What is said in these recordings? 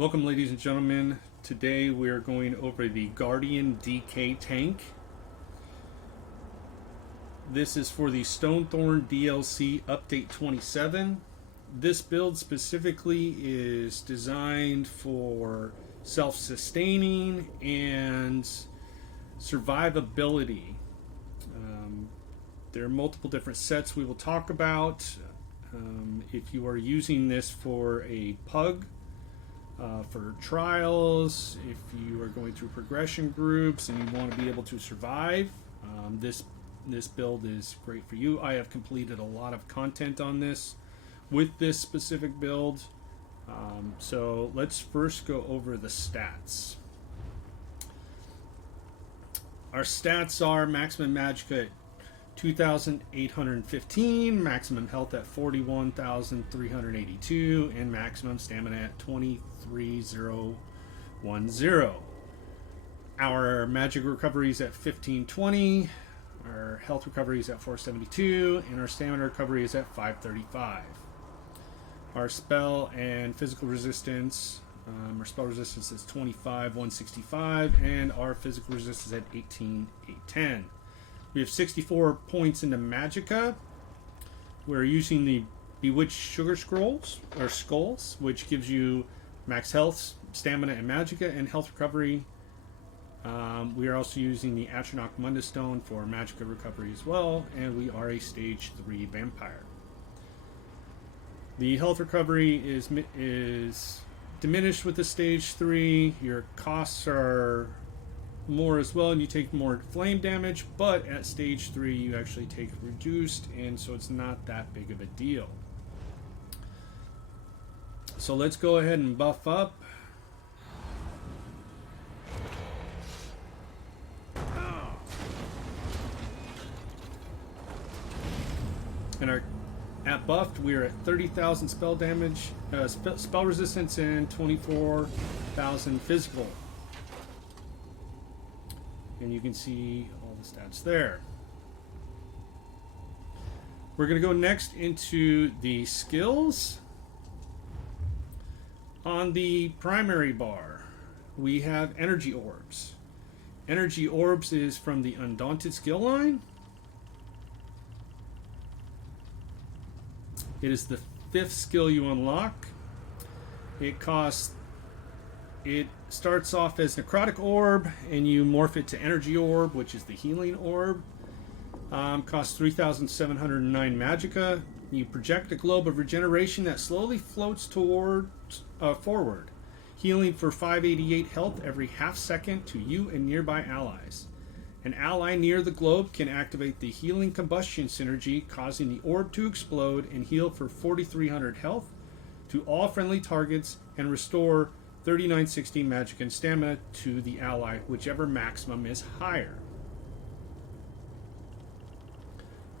Welcome, ladies and gentlemen. Today we are going over the Guardian DK tank. This is for the Stonethorn DLC Update 27. This build specifically is designed for self-sustaining and survivability. There are multiple different sets we will talk about. If you are using this for a pug, for trials, if you are going through progression groups and you want to be able to survive, this build is great for you. I have completed a lot of content on this with this specific build. So let's first go over the stats. Our stats are maximum magicka at 2,815, maximum health at 41,382, and maximum stamina at 23,010. Our magic recovery is at 1520, our health recovery is at 472, and our stamina recovery is at 535. Our spell and physical resistance, our spell resistance is 25,165, and our physical resistance at 18,810. We have 64 points into magicka. We're using the Bewitched Sugar Scrolls, or Skulls, which gives you max health, stamina, and magicka, and health recovery. We are also using the Atronach Mundus Stone for magicka recovery as well, and we are a stage 3 vampire. The health recovery is diminished with the stage 3. Your costs are more as well, and you take more flame damage, but at stage 3 you actually take reduced, and so it's not that big of a deal. So let's go ahead and buff up. And at buffed, we are at 30,000 spell damage, spell resistance, and 24,000 physical. And you can see all the stats there. We're going to go next into the skills. On the primary bar, we have Energy Orbs. Energy Orbs is from the Undaunted skill line. It is the 5th skill you unlock. It starts off as Necrotic Orb, and you morph it to Energy Orb, which is the Healing Orb. Costs 3,709 magicka. You project a globe of regeneration that slowly floats forward, healing for 588 health every half second to you and nearby allies. An ally near the globe can activate the Healing Combustion synergy, causing the orb to explode and heal for 4,300 health to all friendly targets and restore 3960 magic and stamina to the ally, whichever maximum is higher.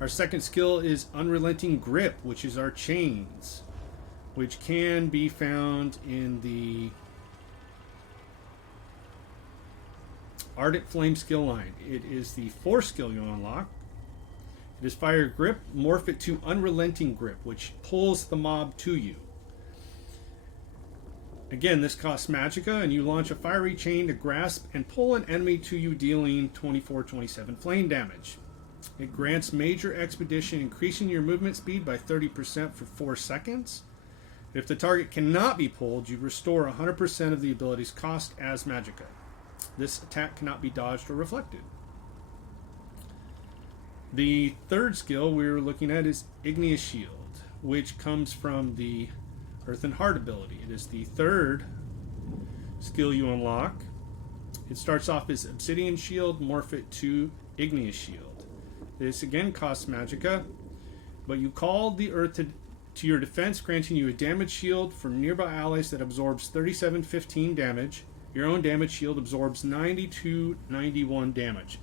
Our second skill is Unrelenting Grip, which is our chains, which can be found in the Ardent Flame skill line. It is the 4th skill you unlock. It is Fire Grip. Morph it to Unrelenting Grip, which pulls the mob to you. Again, this costs magicka, and you launch a fiery chain to grasp and pull an enemy to you, dealing 24/27 flame damage. It grants Major Expedition, increasing your movement speed by 30% for 4 seconds. If the target cannot be pulled, you restore 100% of the ability's cost as magicka. This attack cannot be dodged or reflected. The 3rd skill we're looking at is Igneous Shield, which comes from the Earth and Heart ability. It is the 3rd skill you unlock. It starts off as Obsidian Shield. Morph it to Igneous Shield. This again costs magicka, but you call the Earth to your defense, granting you a damage shield for nearby allies that absorbs 3715 damage. Your own damage shield absorbs 9291 damage.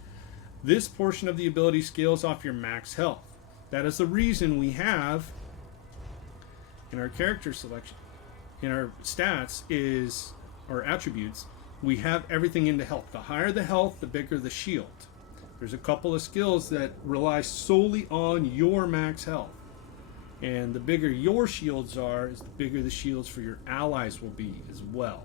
This portion of the ability scales off your max health. That is the reason we have in our character selection, in our stats, is our attributes, we have everything into health. The higher the health, the bigger the shield. There's a couple of skills that rely solely on your max health. And the bigger your shields are, is the bigger the shields for your allies will be as well.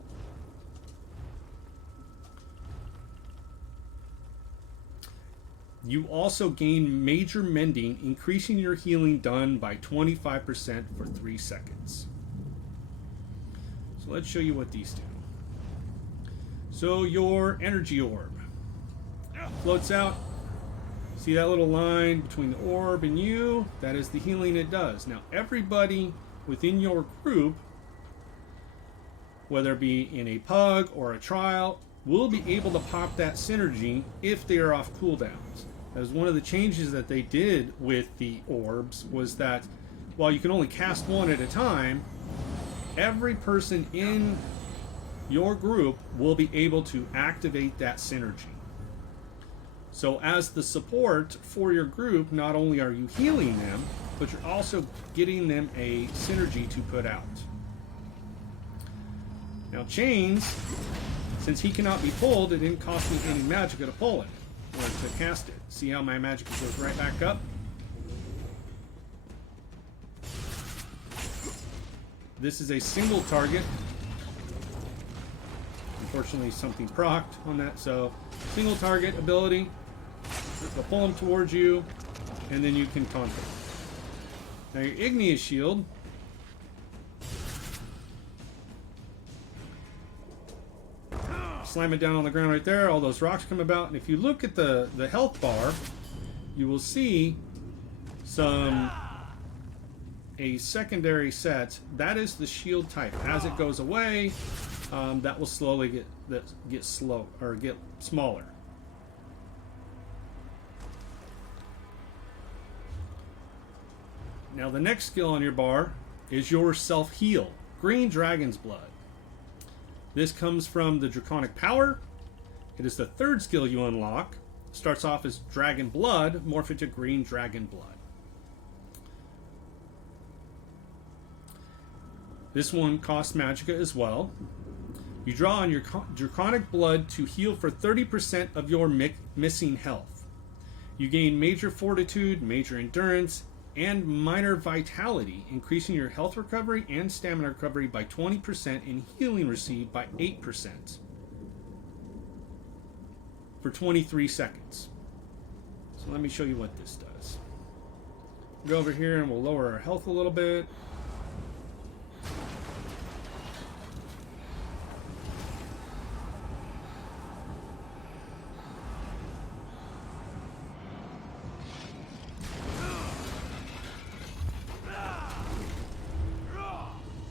You also gain major mending, increasing your healing done by 25% for 3 seconds. So let's show you what these do. So your energy orb floats out. See that little line between the orb and you? That is the healing it does. Now everybody within your group, whether it be in a pug or a trial, will be able to pop that synergy if they are off cooldowns. As one of the changes that they did with the orbs was that while you can only cast one at a time, every person in your group will be able to activate that synergy. So as the support for your group, not only are you healing them, but you're also getting them a synergy to put out. Now Chains, since he cannot be pulled, it didn't cost me any magicka to pull it, or to cast it. See how my magicka goes right back up? This is a single target. Unfortunately, something procced on that, so single target ability. They'll pull them towards you, and then you can taunt them. Now your Igneous Shield. Slam it down on the ground right there. All those rocks come about, and if you look at the health bar, you will see a secondary set. That is the shield type. As it goes away, that will slowly get smaller. Now the next skill on your bar is your self-heal, Green Dragon's Blood. This comes from the Draconic Power. It is the 3rd skill you unlock. Starts off as Dragon Blood, morph it to Green Dragon Blood. This one costs magicka as well. You draw on your Draconic Blood to heal for 30% of your missing health. You gain Major Fortitude, Major Endurance, and Minor Vitality, increasing your health recovery and stamina recovery by 20% and healing received by 8% for 23 seconds. So let me show you what this does. Go over here and we'll lower our health a little bit.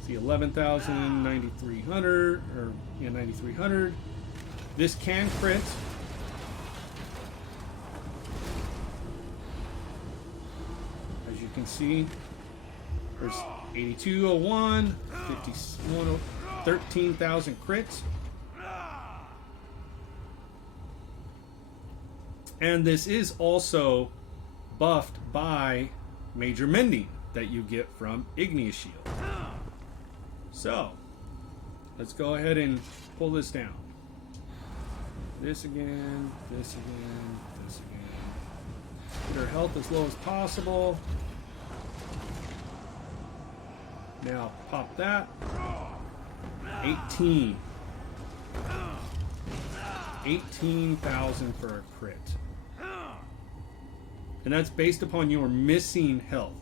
See 11,000, 9,300, or yeah, 9,300. This can crit. As you can see, there's 8201, 51, 13,000 crits. And this is also buffed by Major Mending that you get from Igneous Shield. So, let's go ahead and pull this down. This again, this again, this again. Get our health as low as possible. Now pop that. 18. 18,000 for a crit. And that's based upon your missing health.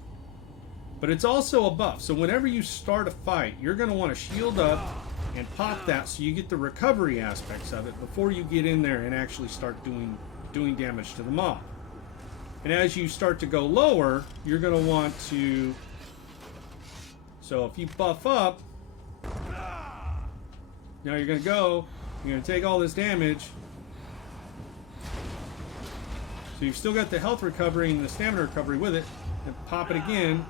But it's also a buff, so whenever you start a fight, you're going to want to shield up and pop that so you get the recovery aspects of it before you get in there and actually start doing damage to the mob. And as you start to go lower, you're going to want to... So if you buff up, now you're going to take all this damage. So you've still got the health recovery and the stamina recovery with it, and pop it again.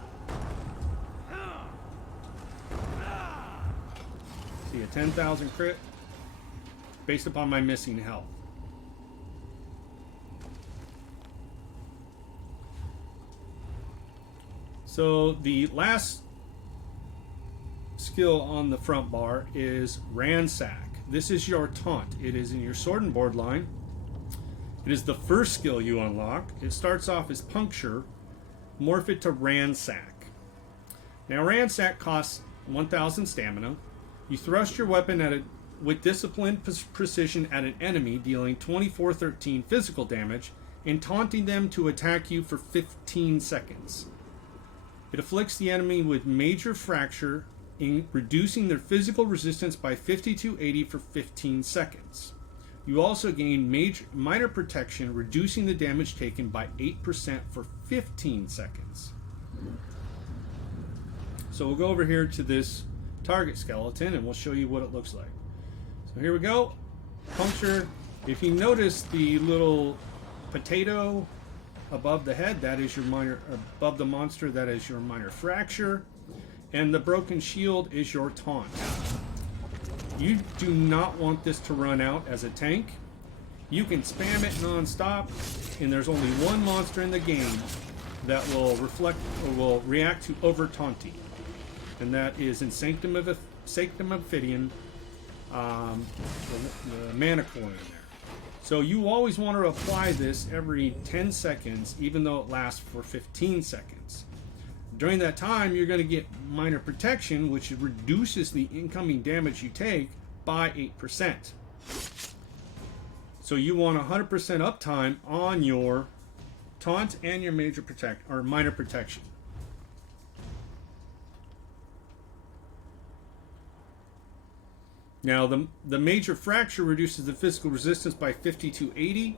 See a 10,000 crit based upon my missing health. So the last skill on the front bar is Ransack. This is your taunt. It is in your sword and board line. It is the first skill you unlock. It starts off as Puncture. Morph it to Ransack. Now, Ransack costs 1,000 stamina. You thrust your weapon at it with disciplined precision at an enemy, dealing 2413 physical damage and taunting them to attack you for 15 seconds. It afflicts the enemy with major fracture, reducing their physical resistance by 5280 for 15 seconds. You also gain minor protection, reducing the damage taken by 8% for 15 seconds. So we'll go over here to this target skeleton and we'll show you what it looks like. So here we go. Puncture. If you notice the little potato above the head, that is your minor, above the monster, that is your minor fracture. And the broken shield is your taunt. You do not want this to run out as a tank. You can spam it non-stop, and there's only one monster in the game that will react to over taunting, and that is in Sanctum of Ophidian, the mana coin in there. So you always want to apply this every 10 seconds, even though it lasts for 15 seconds. During that time, you're going to get minor protection, which reduces the incoming damage you take by 8%. So you want 100% uptime on your taunt and your minor protection. Now, the major fracture reduces the physical resistance by 5280.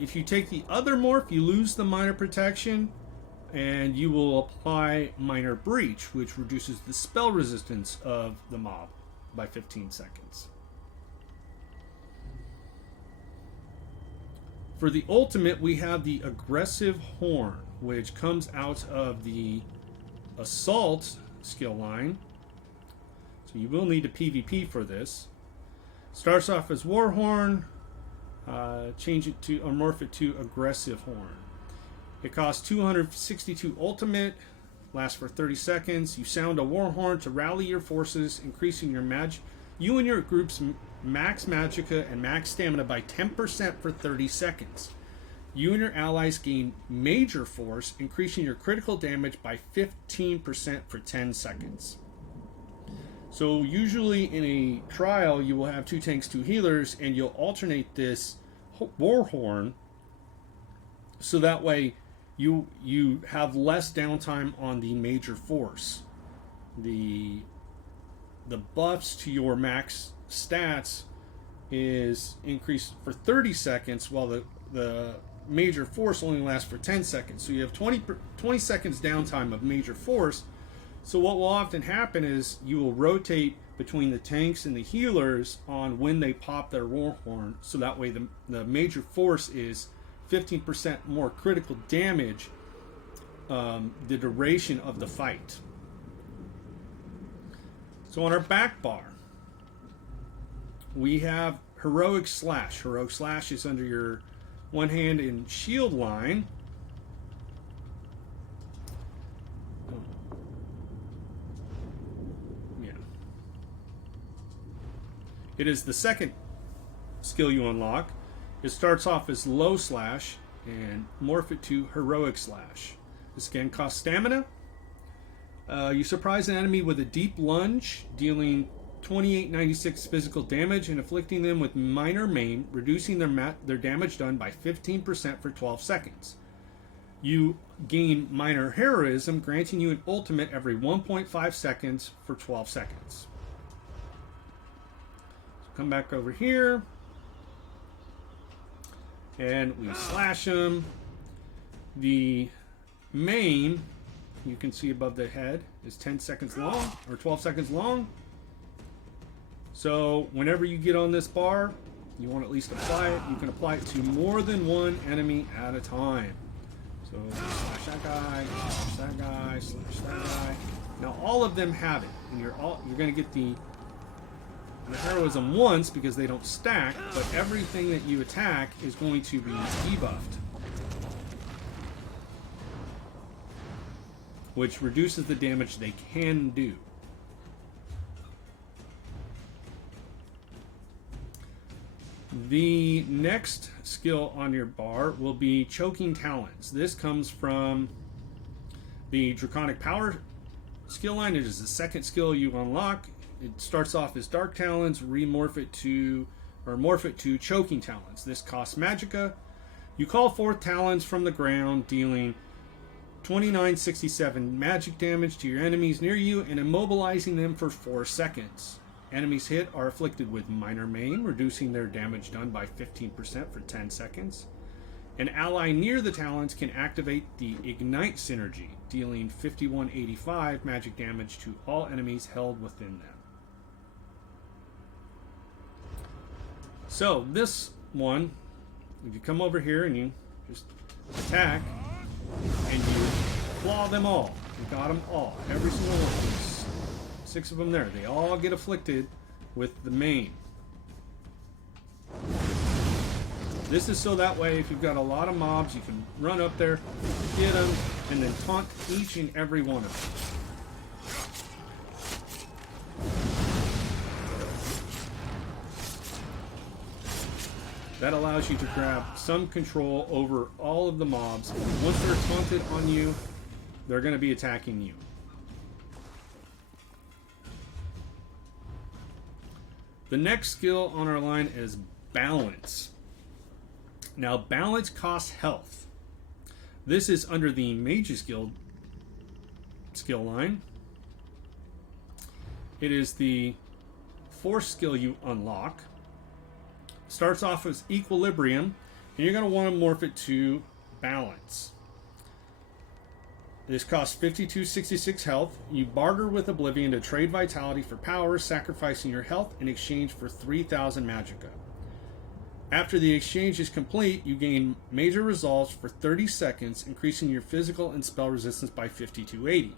If you take the other morph, you lose the minor protection, and you will apply minor breach, which reduces the spell resistance of the mob by 15 seconds. For the ultimate, we have the aggressive horn, which comes out of the assault skill line. So you will need a PvP for this. Starts off as Warhorn, change it to, or morph it to aggressive horn. It costs 262 ultimate, lasts for 30 seconds. You sound a war horn to rally your forces, increasing you and your group's max magicka and max stamina by 10% for 30 seconds. You and your allies gain major force, increasing your critical damage by 15% for 10 seconds. So usually in a trial, you will have 2 tanks, 2 healers, and you'll alternate this war horn, so that way you have less downtime on the major force. The buffs to your max stats is increased for 30 seconds, while the major force only lasts for 10 seconds. So you have 20 seconds downtime of major force. So what will often happen is you will rotate between the tanks and the healers on when they pop their war horn, so that way the major force is 15% more critical damage the duration of the fight. So on our back bar, we have Heroic Slash. Heroic Slash is under your one hand and shield line. Yeah. It is the second skill you unlock. It starts off as Low Slash and morph it to Heroic Slash. This again costs stamina. You surprise an enemy with a deep lunge, dealing 2896 physical damage and afflicting them with minor maim, reducing their damage done by 15% for 12 seconds. You gain minor heroism, granting you an ultimate every 1.5 seconds for 12 seconds. So come back over here. And we slash them. The maim, you can see above the head, is 10 seconds long, or 12 seconds long. So whenever you get on this bar, you want to at least apply it. You can apply it to more than one enemy at a time. So slash that guy, slash that guy, slash that guy. Now all of them have it, and you're going to get the heroism once because they don't stack, but everything that you attack is going to be debuffed, which reduces the damage they can do. The next skill on your bar will be Choking Talons. This comes from the Draconic Power skill line. It is the second skill you unlock. It starts off as Dark Talons, morph it to Choking Talons. This costs magicka. You call forth talons from the ground, dealing 2967 magic damage to your enemies near you and immobilizing them for 4 seconds. Enemies hit are afflicted with minor maim, reducing their damage done by 15% for 10 seconds. An ally near the talons can activate the Ignite synergy, dealing 5185 magic damage to all enemies held within them. So this one, if you come over here and you just attack and you claw them all, you got them all, every single one. There's 6 of them there. They all get afflicted with the maim. This is so that way if you've got a lot of mobs, you can run up there, get them, and then taunt each and every one of them. That allows you to grab some control over all of the mobs. Once they're taunted on you, they're going to be attacking you. The next skill on our line is Balance. Now, Balance costs health. This is under the Mage's Guild skill line. It is the 4th skill you unlock. Starts off as Equilibrium, and you're going to want to morph it to Balance. This costs 5266 health. You barter with Oblivion to trade Vitality for power, sacrificing your health in exchange for 3000 magicka. After the exchange is complete, you gain major resolves for 30 seconds, increasing your physical and spell resistance by 5280.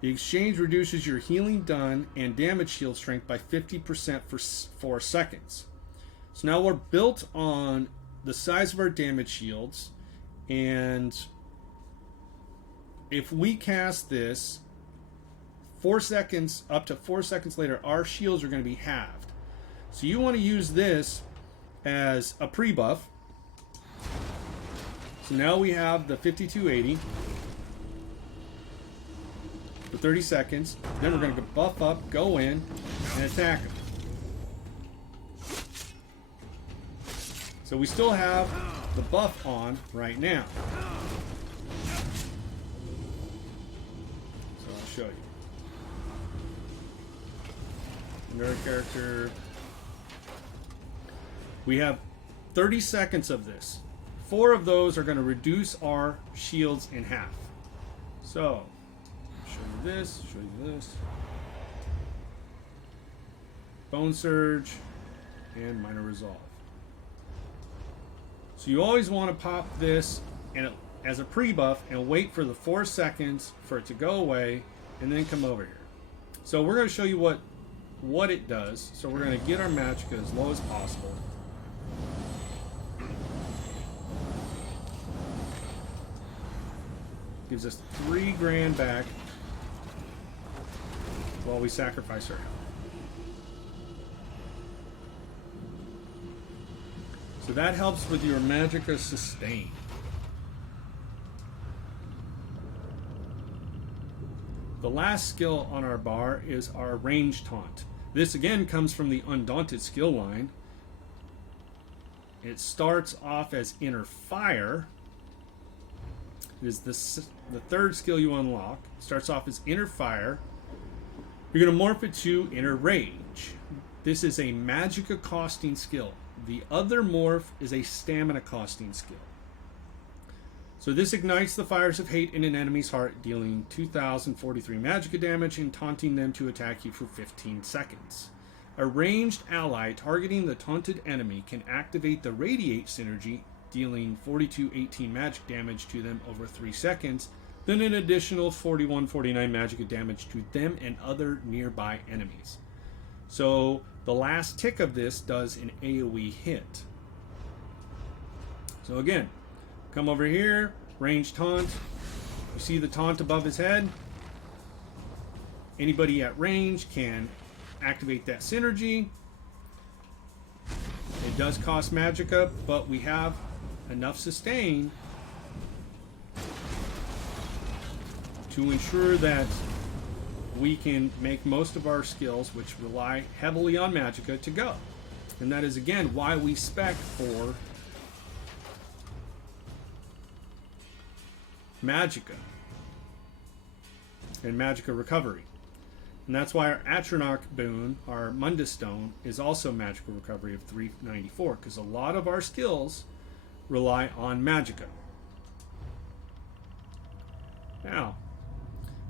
The exchange reduces your healing done and damage shield strength by 50% for 4 seconds. So now we're built on the size of our damage shields, and if we cast this 4 seconds, up to 4 seconds later, our shields are going to be halved. So you want to use this as a pre-buff. So now we have the 5280 for 30 seconds. Then we're going to buff up, go in, and attack them. So we still have the buff on right now. So I'll show you. Another character. We have 30 seconds of this. 4 of those are going to reduce our shields in half. So, show you this, show you this. Bone Surge and Minor Resolve. So you always want to pop this and as a pre-buff and wait for the 4 seconds for it to go away and then come over here. So we're going to show you what it does. So we're going to get our magicka as low as possible. Gives us 3 grand back while we sacrifice our health. So that helps with your magicka sustain. The last skill on our bar is our range taunt. This again comes from the Undaunted skill line. It starts off as Inner Fire. It is the 3rd skill you unlock. It starts off as Inner Fire. You're going to morph it to Inner Rage. This is a magicka costing skill. The other morph is a stamina costing skill. So this ignites the fires of hate in an enemy's heart, dealing 2043 magicka damage and taunting them to attack you for 15 seconds. A ranged ally targeting the taunted enemy can activate the Radiate synergy, dealing 4218 magic damage to them over 3 seconds, then an additional 4149 magicka damage to them and other nearby enemies. So the last tick of this does an AoE hit. So again, come over here, range taunt. You see the taunt above his head? Anybody at range can activate that synergy. It does cost magicka, but we have enough sustain to ensure that we can make most of our skills, which rely heavily on magicka, to go. And that is, again, why we spec for magicka and magicka recovery. And that's why our Atronach boon, our Mundus Stone, is also magical recovery of 394, because a lot of our skills rely on magicka. Now,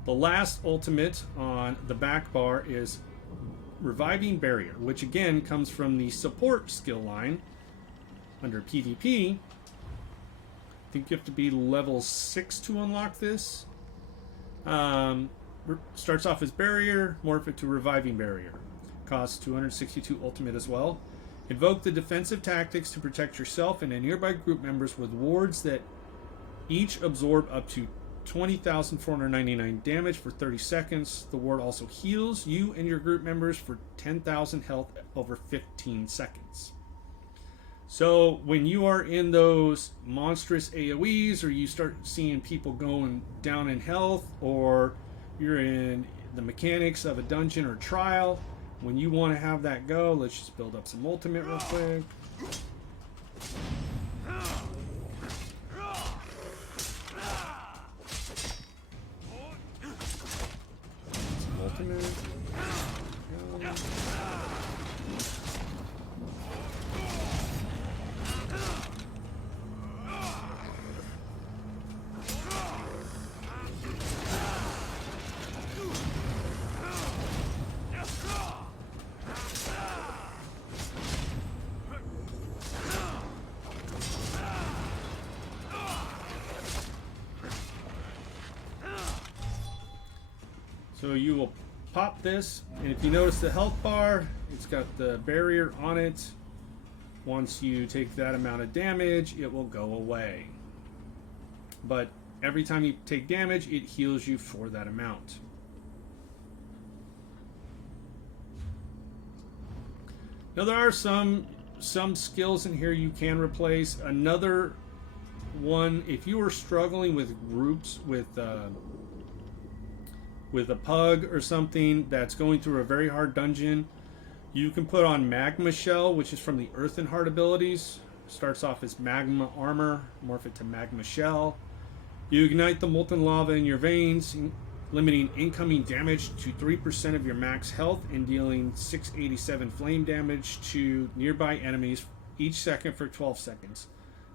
the last ultimate on the back bar is Reviving Barrier, which again comes from the support skill line under PvP. I think you have to be level 6 to unlock this. Starts off as Barrier, morph it to Reviving Barrier. Costs 262 ultimate as well. Invoke the defensive tactics to protect yourself and nearby group members with wards that each absorb up to 20,499 damage for 30 seconds. The ward also heals you and your group members for 10,000 health over 15 seconds. So when you are in those monstrous AoEs, or you start seeing people going down in health, or you're in the mechanics of a dungeon or trial, when you want to have that go, let's just build up some ultimate real quick. Some ultimate. So you will pop this, and if you notice the health bar, it's got the barrier on it. Once you take that amount of damage, it will go away. But every time you take damage, it heals you for that amount. Now there are some skills in here you can replace. Another one, if you are struggling with groups with a pug or something that's going through a very hard dungeon, you can put on Magma Shell, which is from the Earth and Heart abilities. Starts off as Magma Armor, morph it to Magma Shell. You ignite the molten lava in your veins, limiting incoming damage to 3% of your max health and dealing 687 flame damage to nearby enemies each second for 12 seconds.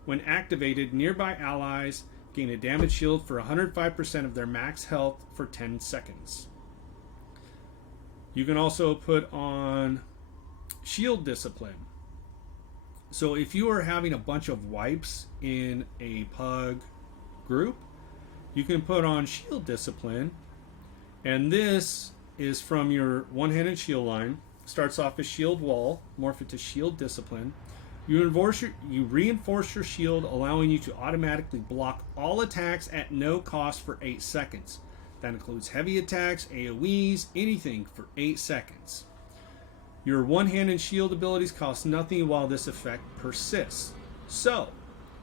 When activated, nearby allies gain a damage shield for 105% of their max health for 10 seconds. You can also put on Shield Discipline. So if you are having a bunch of wipes in a pug group, you can put on Shield Discipline, and this is from your one-handed shield line. Starts off as Shield Wall, morph it to Shield Discipline. You reinforce your shield, allowing you to automatically block all attacks at no cost for 8 seconds. That includes heavy attacks, AoEs, anything for 8 seconds. Your one-handed shield abilities cost nothing while this effect persists. So,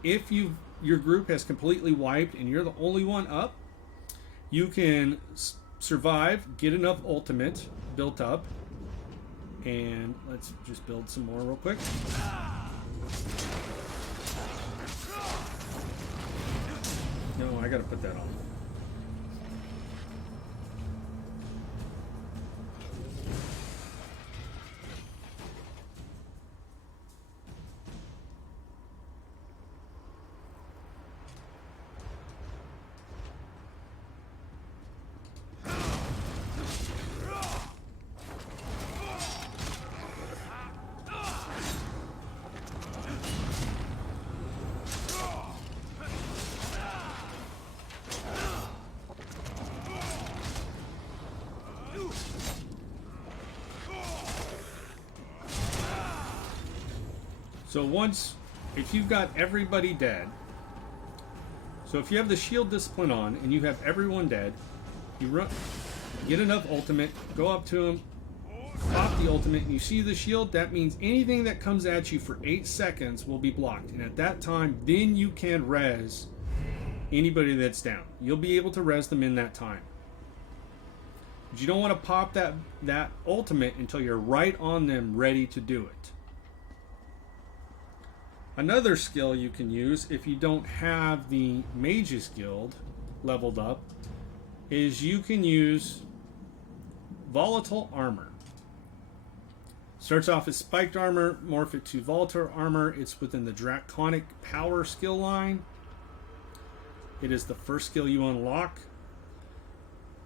if your group has completely wiped and you're the only one up, you can survive, get enough ultimate built up, and let's just build some more real quick. No, I gotta put that on. So if you've got everybody dead, so if you have the shield discipline on and you have everyone dead, you get enough ultimate, go up to them, pop the ultimate, and you see the shield, that means anything that comes at you for 8 seconds will be blocked. And at that time, then you can res anybody that's down. You'll be able to res them in that time. But you don't want to pop that ultimate until you're right on them, ready to do it. Another skill you can use if you don't have the Mage's Guild leveled up is you can use Volatile Armor. Starts off as spiked armor, morph it to volatile armor. It's within the Draconic Power skill line. It is the first skill you unlock.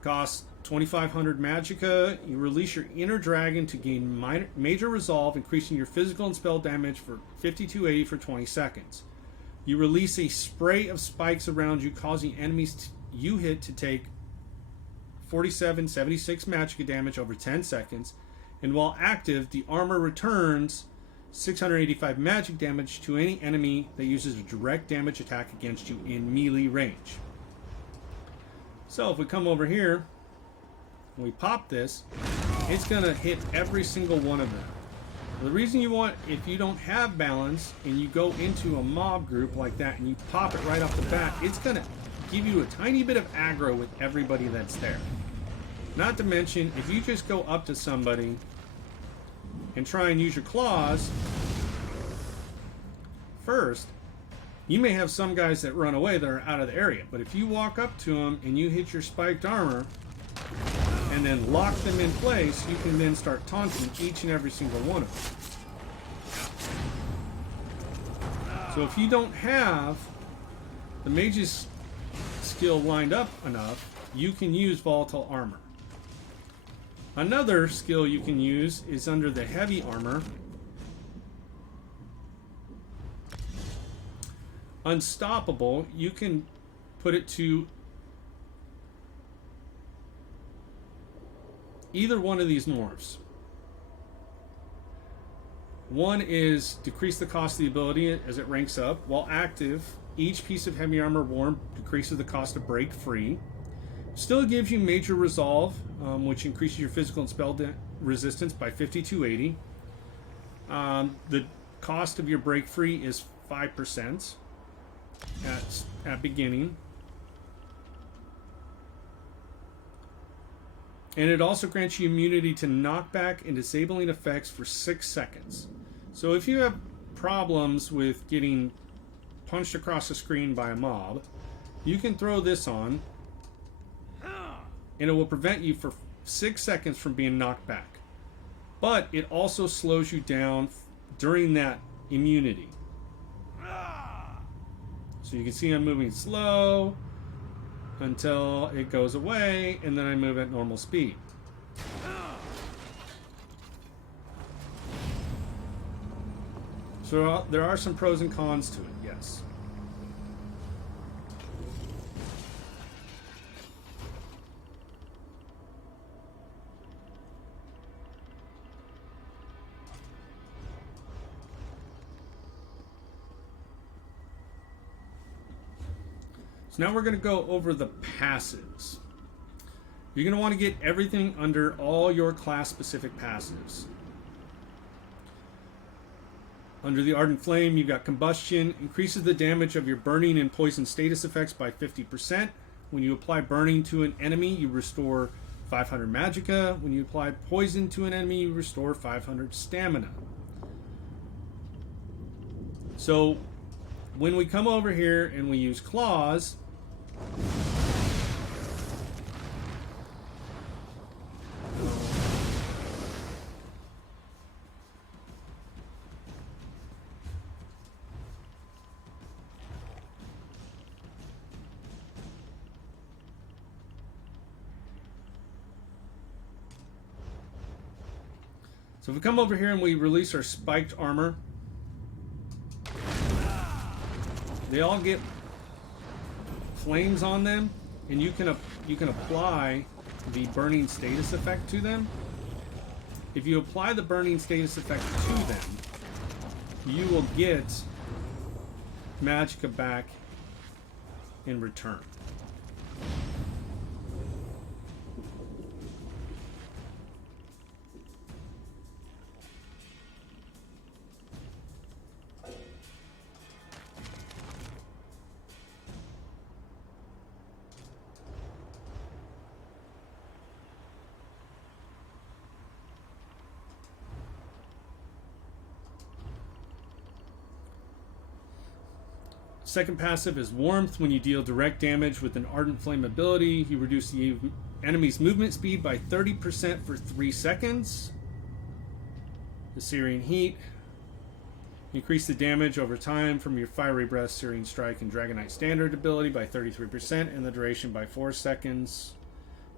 Costs 2,500 magicka. You release your inner dragon to gain major resolve, increasing your physical and spell damage for 5280 for 20 seconds. You release a spray of spikes around you, causing enemies you hit to take 4776 magicka damage over 10 seconds. And while active, the armor returns 685 magic damage to any enemy that uses a direct damage attack against you in melee range. So if we come over here and we pop this, it's going to hit every single one of them. The reason you want, if you don't have balance and you go into a mob group like that and you pop it right off the bat, it's going to give you a tiny bit of aggro with everybody that's there. Not to mention, if you just go up to somebody and try and use your claws first, you may have some guys that run away that are out of the area. But if you walk up to them and you hit your spiked armor and then lock them in place, you can then start taunting each and every single one of them. So if you don't have the mage's skill lined up enough, you can use volatile armor. Another skill you can use is under the heavy armor. Unstoppable, you can put it to either one of these morphs. One is decrease the cost of the ability as it ranks up. While active, each piece of heavy armor worn decreases the cost to break free. Still gives you major resolve, which increases your physical and spell resistance by 5280. The cost of your break free is 5% at beginning. And it also grants you immunity to knockback and disabling effects for 6 seconds. So if you have problems with getting punched across the screen by a mob, you can throw this on, and it will prevent you for 6 seconds from being knocked back. But it also slows you down during that immunity. So you can see I'm moving slow until it goes away, and then I move at normal speed. So there are some pros and cons to it, yes. So now we're going to go over the passives. You're going to want to get everything under all your class-specific passives. Under the Ardent Flame, you've got Combustion. Increases the damage of your burning and poison status effects by 50%. When you apply burning to an enemy, you restore 500 magicka. When you apply poison to an enemy, you restore 500 stamina. So when we come over here and we use claws, so if we come over here and we release our spiked armor, they all get flames on them, and you can apply the burning status effect to them. If you apply the burning status effect to them, you will get magicka back in return. Second passive is Warmth. When you deal direct damage with an Ardent Flame ability, you reduce the enemy's movement speed by 30% for 3 seconds. The Syrian Heat. Increase the damage over time from your Fiery Breath, Syrian Strike, and Dragonite Standard ability by 33% and the duration by 4 seconds.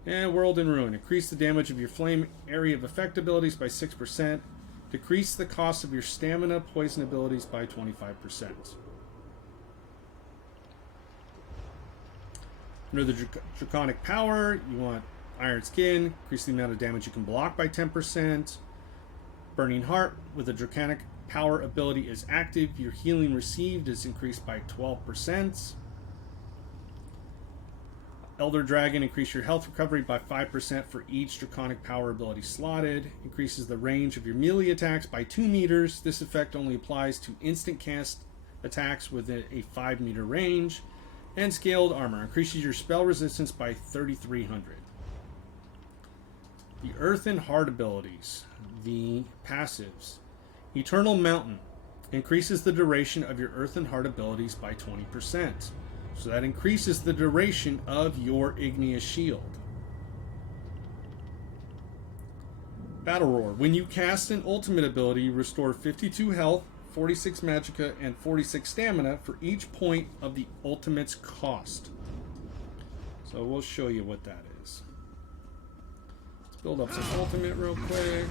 And World in Ruin. Increase the damage of your Flame Area of Effect abilities by 6%. Decrease the cost of your Stamina Poison abilities by 25%. Under the Draconic Power, you want Iron Skin. Increase the amount of damage you can block by 10%. Burning Heart. With the Draconic Power ability is active, your healing received is increased by 12%. Elder Dragon. Increase your health recovery by 5% for each Draconic Power ability slotted. Increases the range of your melee attacks by 2 meters. This effect only applies to instant cast attacks within a 5-meter range. And Scaled Armor. Increases your spell resistance by 3,300. The Earth and Heart abilities. The passives. Eternal Mountain. Increases the duration of your Earth and Heart abilities by 20%. So that increases the duration of your Igneous Shield. Battle Roar. When you cast an ultimate ability, you restore 52 health, 46 magicka, and 46 stamina for each point of the ultimate's cost. So we'll show you what that is. Let's build up some ultimate real quick.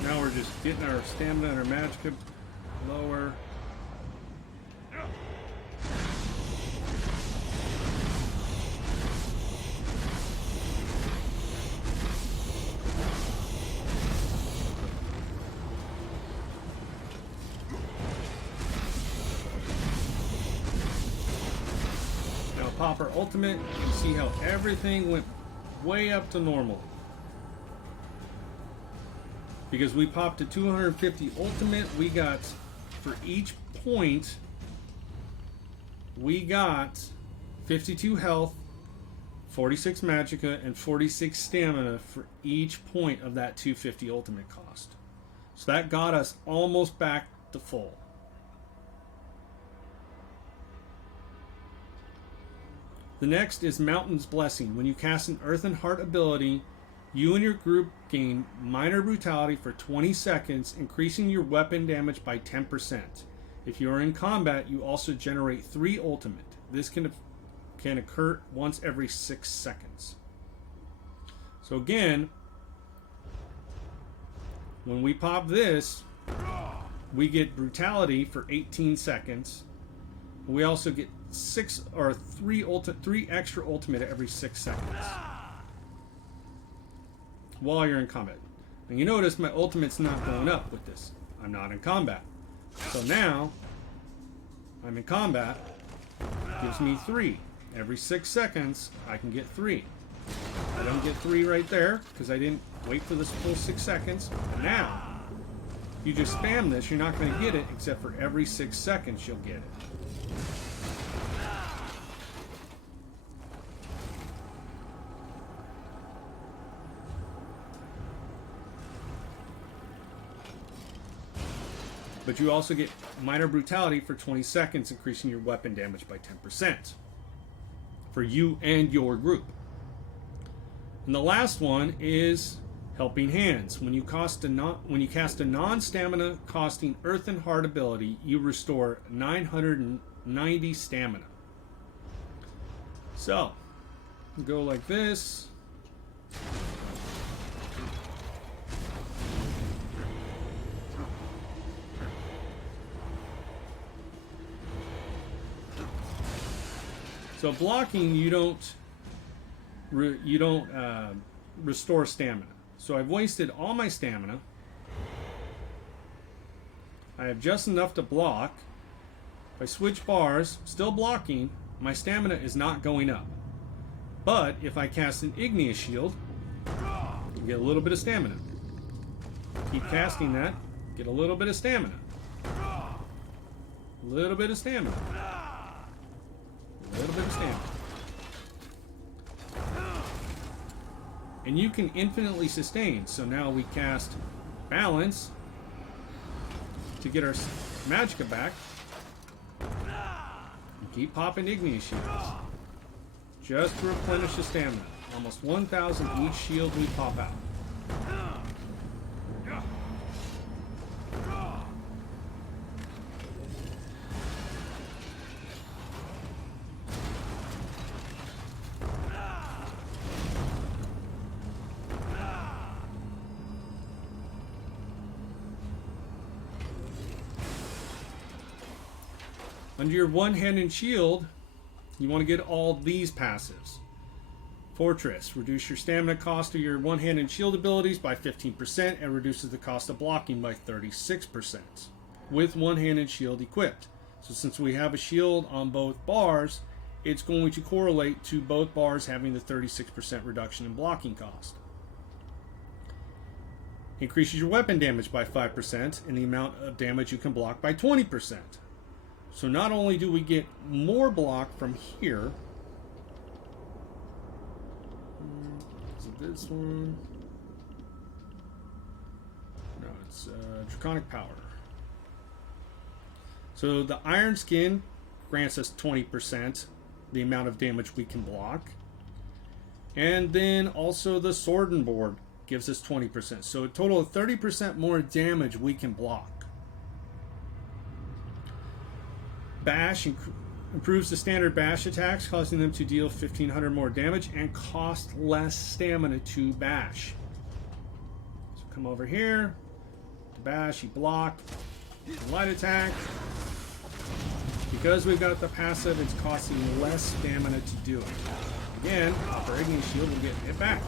Now we're just getting our stamina and our magicka lower. Now pop our ultimate. You see how everything went way up to normal. Because we popped to 250 ultimate, we got, for each point, we got 52 health, 46 magicka, and 46 stamina for each point of that 250 ultimate cost. So that got us almost back to full. The next is Mountain's Blessing. When you cast an Earth and Heart ability, you and your group gain minor brutality for 20 seconds, increasing your weapon damage by 10%. If you are in combat, you also generate 3 ultimate. This can occur once every 6 seconds. So again, when we pop this, we get brutality for 18 seconds. We also get 3 extra ultimate every 6 seconds while you're in combat. And you notice my ultimate's not going up with this. I'm not in combat. So now, I'm in combat. Gives me 3. Every 6 seconds, I can get 3. I don't get 3 right there, because I didn't wait for this full 6 seconds. But now, you just spam this, you're not going to get it, except for every 6 seconds you'll get it. But you also get minor brutality for 20 seconds, increasing your weapon damage by 10% for you and your group. And the last one is Helping Hands. When you cast a non-stamina costing Earth and Heart ability, you restore 990 stamina. So, go like this. So blocking, you don't restore stamina. So I've wasted all my stamina. I have just enough to block. If I switch bars, still blocking, my stamina is not going up. But if I cast an Igneous Shield, you get a little bit of stamina. Keep casting that, get a little bit of stamina. A little bit of stamina. A little bit of stamina. And you can infinitely sustain. So now we cast Balance to get our magicka back. And keep popping Igneous Shields. Just to replenish the stamina. Almost 1,000 each shield we pop out. Under your one-handed shield, you want to get all these passives. Fortress, reduce your stamina cost of your one-handed shield abilities by 15% and reduces the cost of blocking by 36% with one-handed shield equipped. So since we have a shield on both bars, it's going to correlate to both bars having the 36% reduction in blocking cost. Increases your weapon damage by 5% and the amount of damage you can block by 20%. So not only do we get more block from here, is it this one? No, it's Draconic Power. So the Iron Skin grants us 20%, the amount of damage we can block. And then also the Sword and Board gives us 20%. So a total of 30% more damage we can block. Bash improves the standard bash attacks, causing them to deal 1,500 more damage and cost less stamina to bash. So come over here to bash, you block, light attack. Because we've got the passive, it's costing less stamina to do it. Again, for Igneous Shield, we'll get it back.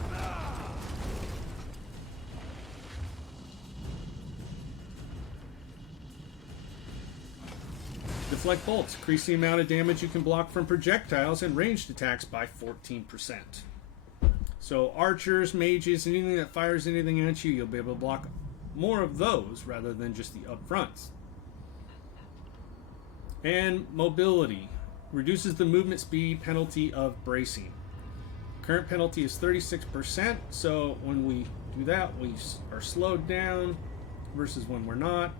Deflect bolts. Increase the amount of damage you can block from projectiles and ranged attacks by 14%. So archers, mages, anything that fires anything at you, you'll be able to block more of those rather than just the upfronts. And mobility. Reduces the movement speed penalty of bracing. Current penalty is 36%, so when we do that, we are slowed down versus when we're not.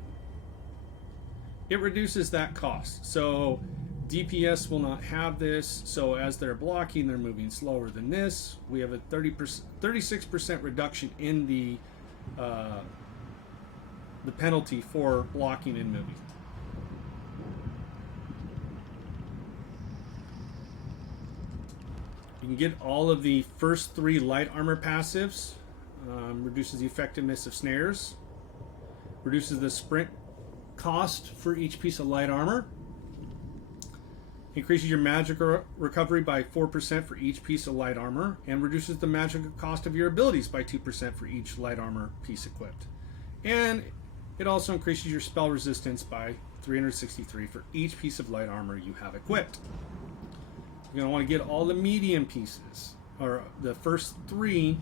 It reduces that cost. So DPS will not have this. So as they're blocking, they're moving slower than this. We have a 36% reduction in the penalty for blocking and moving. You can get all of the first 3 light armor passives. Reduces the effectiveness of snares. Reduces the sprint cost for each piece of light armor. Increases your magic recovery by 4% for each piece of light armor, and reduces the magic cost of your abilities by 2% for each light armor piece equipped. And it also increases your spell resistance by 363 for each piece of light armor you have equipped. You're going to want to get all the medium pieces, or the first 3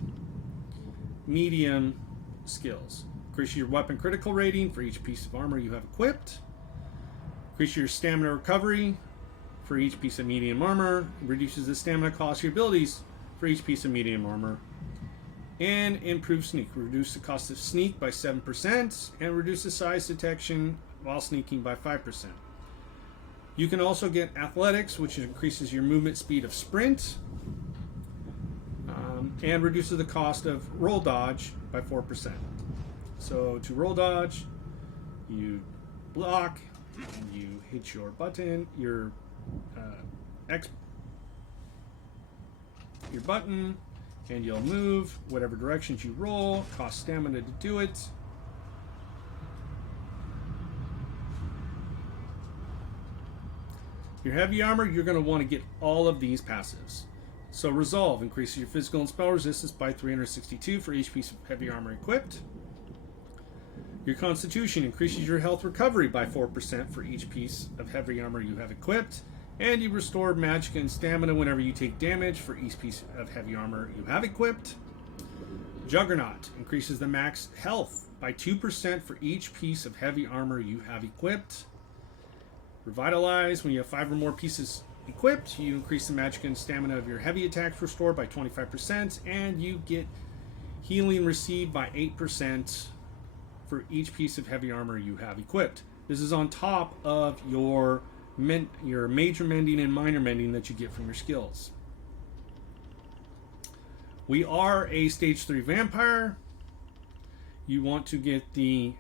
medium skills. Increase your weapon critical rating for each piece of armor you have equipped. Increase your stamina recovery for each piece of medium armor. Reduces the stamina cost of your abilities for each piece of medium armor. And improve sneak. Reduce the cost of sneak by 7% and reduce the size detection while sneaking by 5%. You can also get athletics, which increases your movement speed of sprint, and reduces the cost of roll dodge by 4%. So to roll dodge, you block, and you hit your button, your button, and you'll move whatever directions you roll. Cost stamina to do it. Your heavy armor, you're going to want to get all of these passives. So Resolve increases your physical and spell resistance by 362 for each piece of heavy armor equipped. Your Constitution increases your health recovery by 4% for each piece of heavy armor you have equipped. And you restore magic and stamina whenever you take damage for each piece of heavy armor you have equipped. Juggernaut increases the max health by 2% for each piece of heavy armor you have equipped. Revitalize, when you have 5 or more pieces equipped, you increase the magic and stamina of your heavy attacks restored by 25%, and you get healing received by 8% for each piece of heavy armor you have equipped. This is on top of your major mending and minor mending that you get from your skills. We are a stage 3 vampire. You want to get the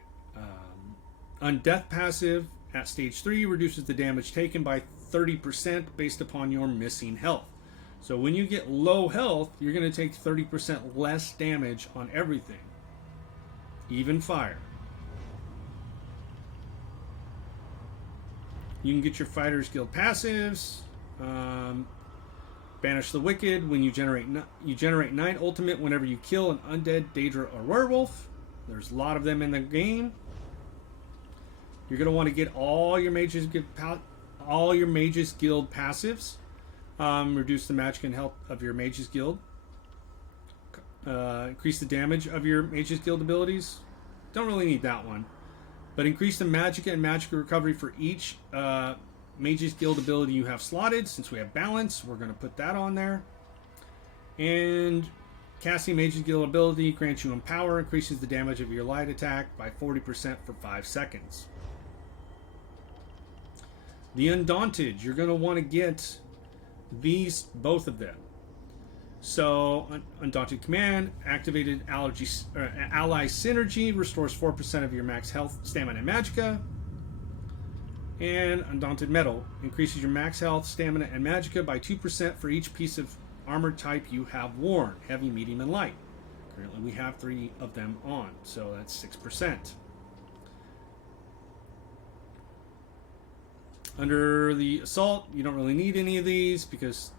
Undeath passive at stage 3, reduces the damage taken by 30% based upon your missing health. So when you get low health, you're going to take 30% less damage on everything, even fire. You can get your Fighter's Guild passives. Banish the Wicked. When you generate 9 ultimate whenever you kill an undead, Daedra, or werewolf. There's a lot of them in the game. You're going to want to get all your Mages Guild passives. Reduce the magic and health of your Mages Guild. Increase the damage of your Mages Guild abilities. Don't really need that one. But increase the magic and magic recovery for each Mages Guild ability you have slotted. Since we have balance, we're going to put that on there. And casting Mages Guild ability grants you Empower, increases the damage of your light attack by 40% for 5 seconds. The Undaunted, you're going to want to get both of them. So, Undaunted Command, activated ally synergy, restores 4% of your max health, stamina, and magicka. And Undaunted Metal, increases your max health, stamina, and magicka by 2% for each piece of armor type you have worn, heavy, medium, and light. Currently we have 3 of them on, so that's 6%. Under the Assault, you don't really need any of these because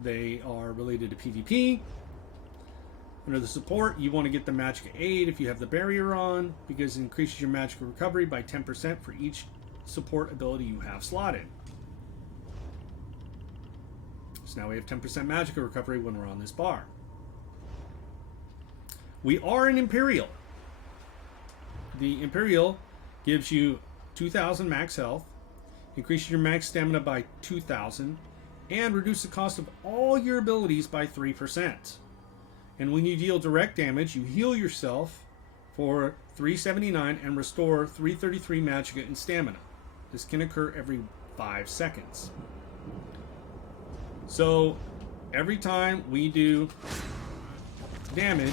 they are related to PvP. Under the Support, you want to get the Magic Aid if you have the Barrier on, because it increases your magic recovery by 10% for each support ability you have slotted. So now we have 10% magic recovery when we're on this bar. We are an Imperial. The Imperial gives you 2,000 max health, increases your max stamina by 2,000, and reduce the cost of all your abilities by 3%. And when you deal direct damage, you heal yourself for 379 and restore 333 magicka and stamina. This can occur every 5 seconds. So every time we do damage,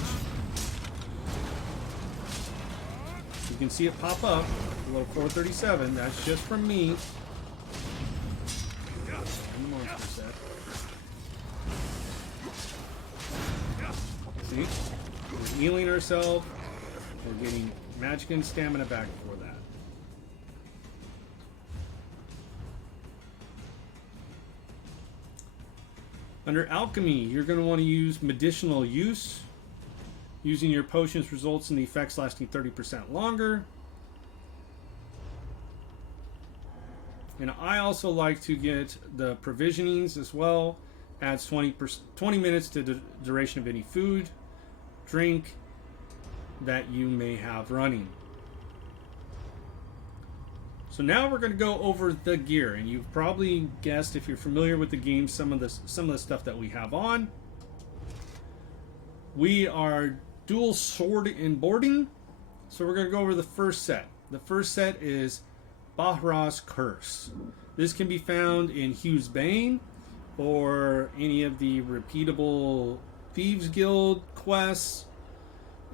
you can see it pop up, a little 437. That's just from me. See? We're healing ourselves. We're getting magic and stamina back for that. Under Alchemy, you're going to want to use Medicinal Use. Using your potions results in the effects lasting 30% longer. And I also like to get the Provisionings as well. Adds 20 minutes to the duration of any food, drink that you may have running. So now we're going to go over the gear, and you've probably guessed, if you're familiar with the game, some of the stuff that we have on. We are dual sword and boarding, so we're going to go over the first set. The first set is Bahra's Curse. This can be found in Hugh's Bane or any of the repeatable Thieves Guild quests.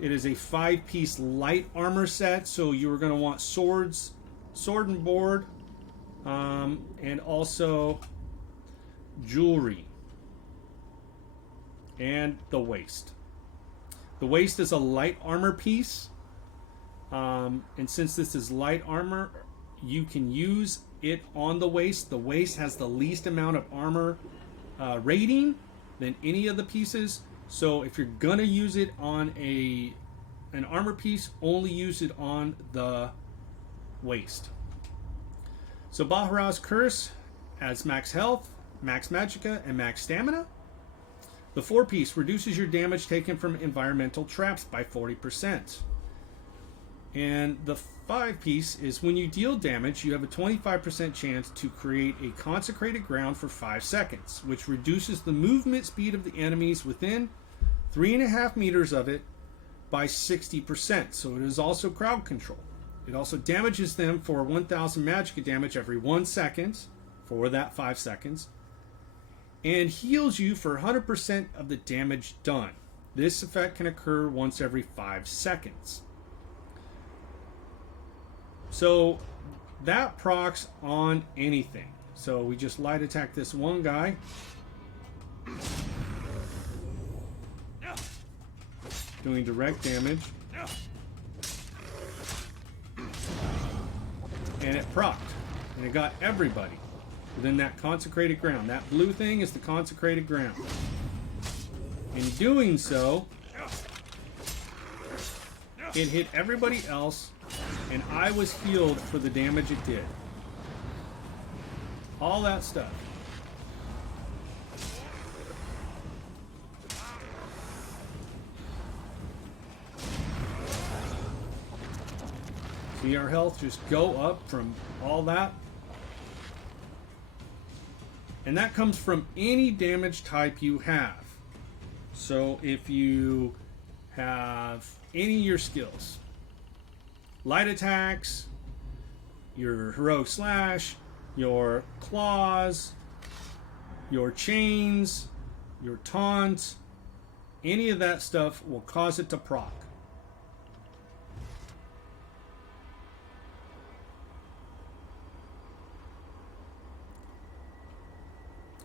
It is a 5-piece light armor set, so you're going to want sword and board, and also jewelry, and the waist. The waist is a light armor piece, and since this is light armor, you can use it on the waist. The waist has the least amount of armor rating than any of the pieces. So if you're gonna use it on an armor piece, only use it on the waist. So Bahra's Curse has max health, max magicka, and max stamina. The 4-piece reduces your damage taken from environmental traps by 40%. And the 5-piece is when you deal damage, you have a 25% chance to create a consecrated ground for 5 seconds, which reduces the movement speed of the enemies within 3.5 meters of it by 60%. So it is also crowd control. It also damages them for 1,000 magicka damage every 1 second for that 5 seconds, and heals you for 100% of the damage done. This effect can occur once every 5 seconds. So that procs on anything. So we just light attack this one guy. Doing direct damage. And it procced. And it got everybody within that consecrated ground. That blue thing is the consecrated ground. In doing so, it hit everybody else, and I was healed for the damage it did. All that stuff. See our health just go up from all that. And that comes from any damage type you have. So if you have any of your skills, light attacks, your heroic slash, your claws, your chains, your taunt, any of that stuff will cause it to proc.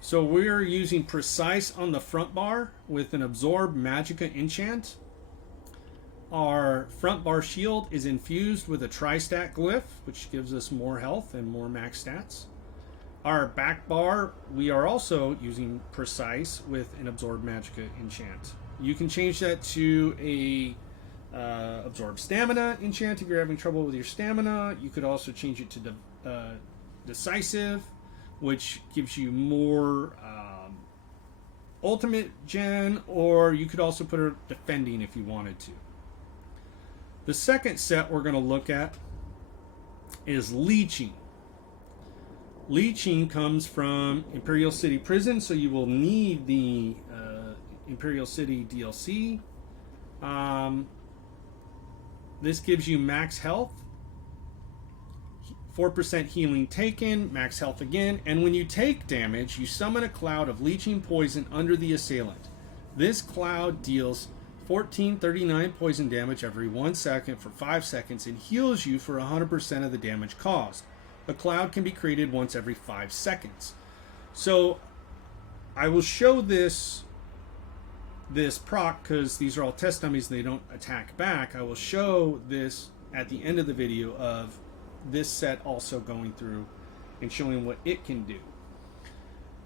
So we're using Precise on the front bar with an Absorb Magicka enchant. Our front bar shield is infused with a Tri-Stat glyph, which gives us more health and more max stats. Our back bar, we are also using Precise with an Absorb Magicka enchant. You can change that to a Absorb Stamina enchant if you're having trouble with your stamina. You could also change it to Decisive, which gives you more ultimate gen, or you could also put her defending if you wanted to. The second set we're going to look at is Leeching. Leeching comes from Imperial City Prison, so you will need the Imperial City DLC. This gives you max health, 4% healing taken, max health again, and when you take damage, you summon a cloud of leeching poison under the assailant. This cloud deals 1439 poison damage every 1 second for 5 seconds and heals you for 100% of the damage caused. A cloud can be created once every 5 seconds. So I will show this proc because these are all test dummies and they don't attack back. I will show this at the end of the video of this set also going through and showing what it can do.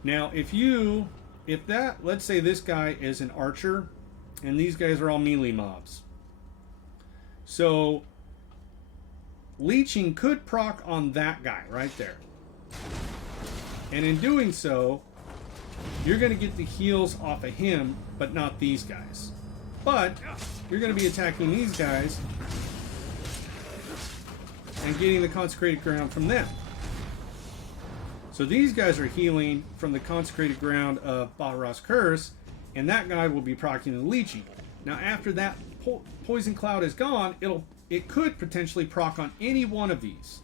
Now let's say this guy is an archer and these guys are all melee mobs, so Leeching could proc on that guy right there, and in doing so you're going to get the heals off of him but not these guys, but you're going to be attacking these guys and getting the consecrated ground from them. So these guys are healing from the consecrated ground of Bahra's Curse, and that guy will be proccing the leeching. Now after that poison cloud is gone, it could potentially proc on any one of these.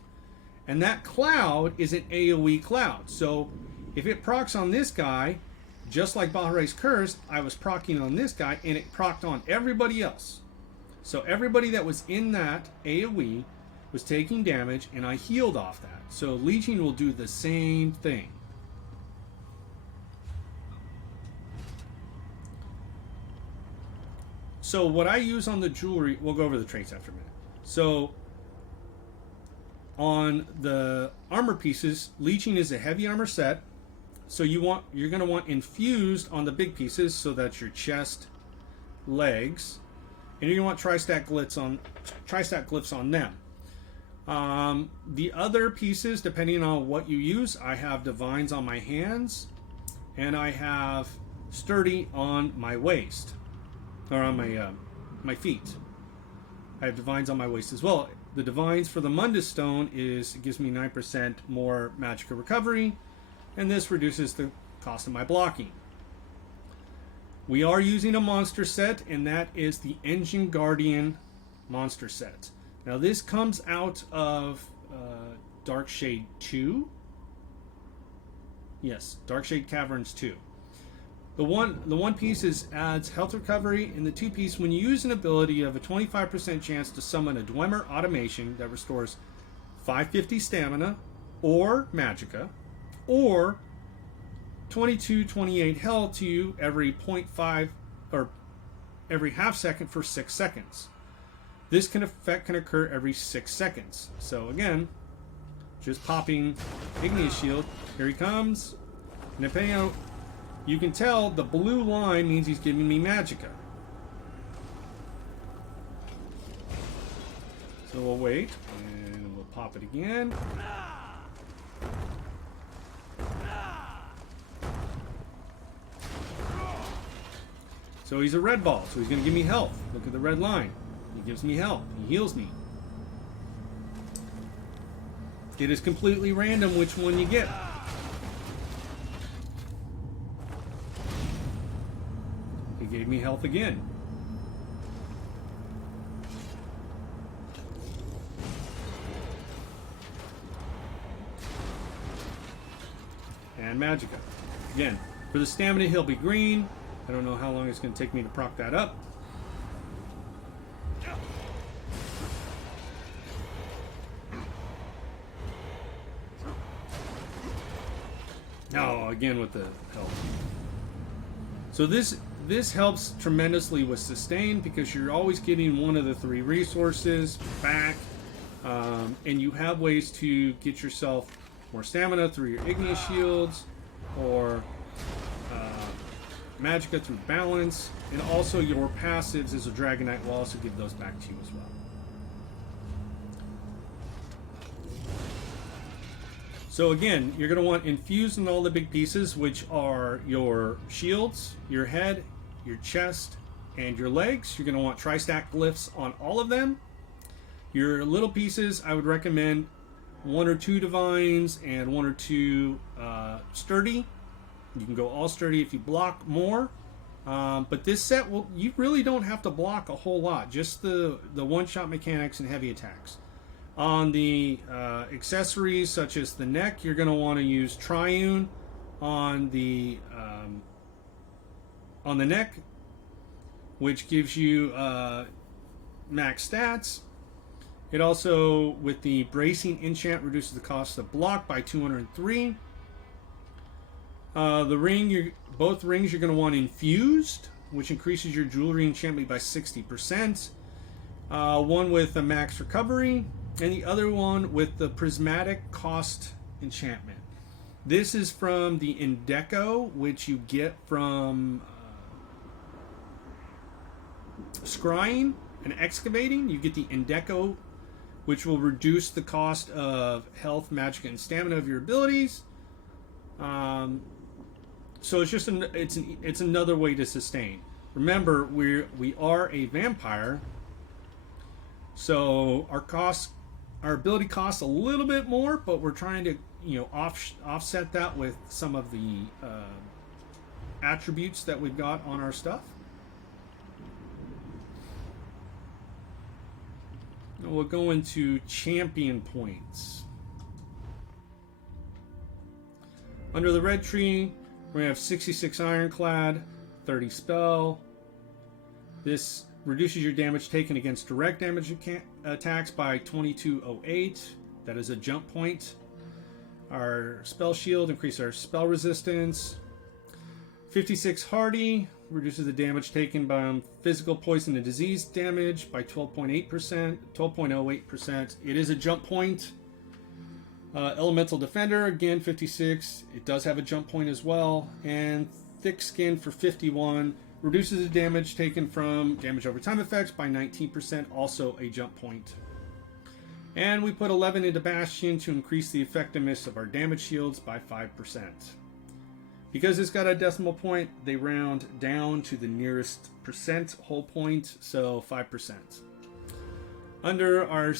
And that cloud is an AoE cloud. So if it procs on this guy, just like Bahareh's Curse, I was proccing on this guy, and it procced on everybody else. So everybody that was in that AoE was taking damage, and I healed off that. So Leeching will do the same thing. So what I use on the jewelry, we'll go over the traits after a minute. So on the armor pieces, Leeching is a heavy armor set. So you're going to want infused on the big pieces, so that's your chest, legs, and you want tri-stack glyphs on them. The other pieces, depending on what you use, I have divines on my hands, and I have sturdy on my waist, or on my feet. I have divines on my waist as well. The divines for the Mundus Stone it gives me 9% more magical recovery, and this reduces the cost of my blocking. We are using a monster set, and that is the Engine Guardian monster set. Now this comes out of Darkshade 2. Yes, Darkshade Caverns 2. The one piece adds health recovery, and the two piece, when you use an ability, you have a 25% chance to summon a Dwemer automation that restores 550 stamina or magicka, or 22-28 health to you every 0.5 or every half second for 6 seconds. This effect can occur every 6 seconds. So again, just popping Igneous Shield. Here he comes. And depending on, you can tell the blue line means he's giving me magicka. So we'll wait, and we'll pop it again. So he's a red ball, so he's going to give me health. Look at the red line. He gives me health. He heals me. It is completely random which one you get. He gave me health again. And magicka. Again, for the stamina, he'll be green. I don't know how long it's going to take me to proc that up. Oh, again with the health. So this helps tremendously with sustain, because you're always getting one of the 3 resources back, and you have ways to get yourself more stamina through your Igneous Shields, or magicka through balance, and also your passives as a Dragonite will also give those back to you as well. So again, you're going to want infused in all the big pieces, which are your shields, your head, your chest, and your legs. You're going to want tri-stack glyphs on all of them. Your little pieces, I would recommend 1 or 2 divines and 1 or 2 sturdy. You can go all sturdy if you block more. But this set, you really don't have to block a whole lot. Just the one-shot mechanics and heavy attacks. On the accessories, such as the neck, you're going to want to use Triune on the neck, which gives you max stats. It also, with the bracing enchant, reduces the cost of block by 203. The ring, both rings you're going to want infused, which increases your jewelry enchantment by 60%. One with a max recovery, and the other one with the prismatic cost enchantment. This is from the Indeco, which you get from scrying and excavating. You get the Indeco, which will reduce the cost of health, magic, and stamina of your abilities. So it's just it's another way to sustain. Remember, we are a vampire, so our ability costs a little bit more, but we're trying to offset that with some of the attributes that we've got on our stuff. We'll go into champion points. Under the red tree, we're going to have 66 Ironclad, 30 Spell. This reduces your damage taken against direct damage attacks by 2208. That is a jump point. Our Spell Shield increases our spell resistance. 56 Hardy reduces the damage taken by physical, poison, and disease damage by 12.08%. It is a jump point. Elemental Defender, again 56. It does have a jump point as well. And Thick Skin for 51 reduces the damage taken from damage over time effects by 19%, also a jump point. And we put 11 into Bastion to increase the effectiveness of our damage shields by 5%. Because it's got a decimal point, they round down to the nearest percent whole point, so 5%. Under our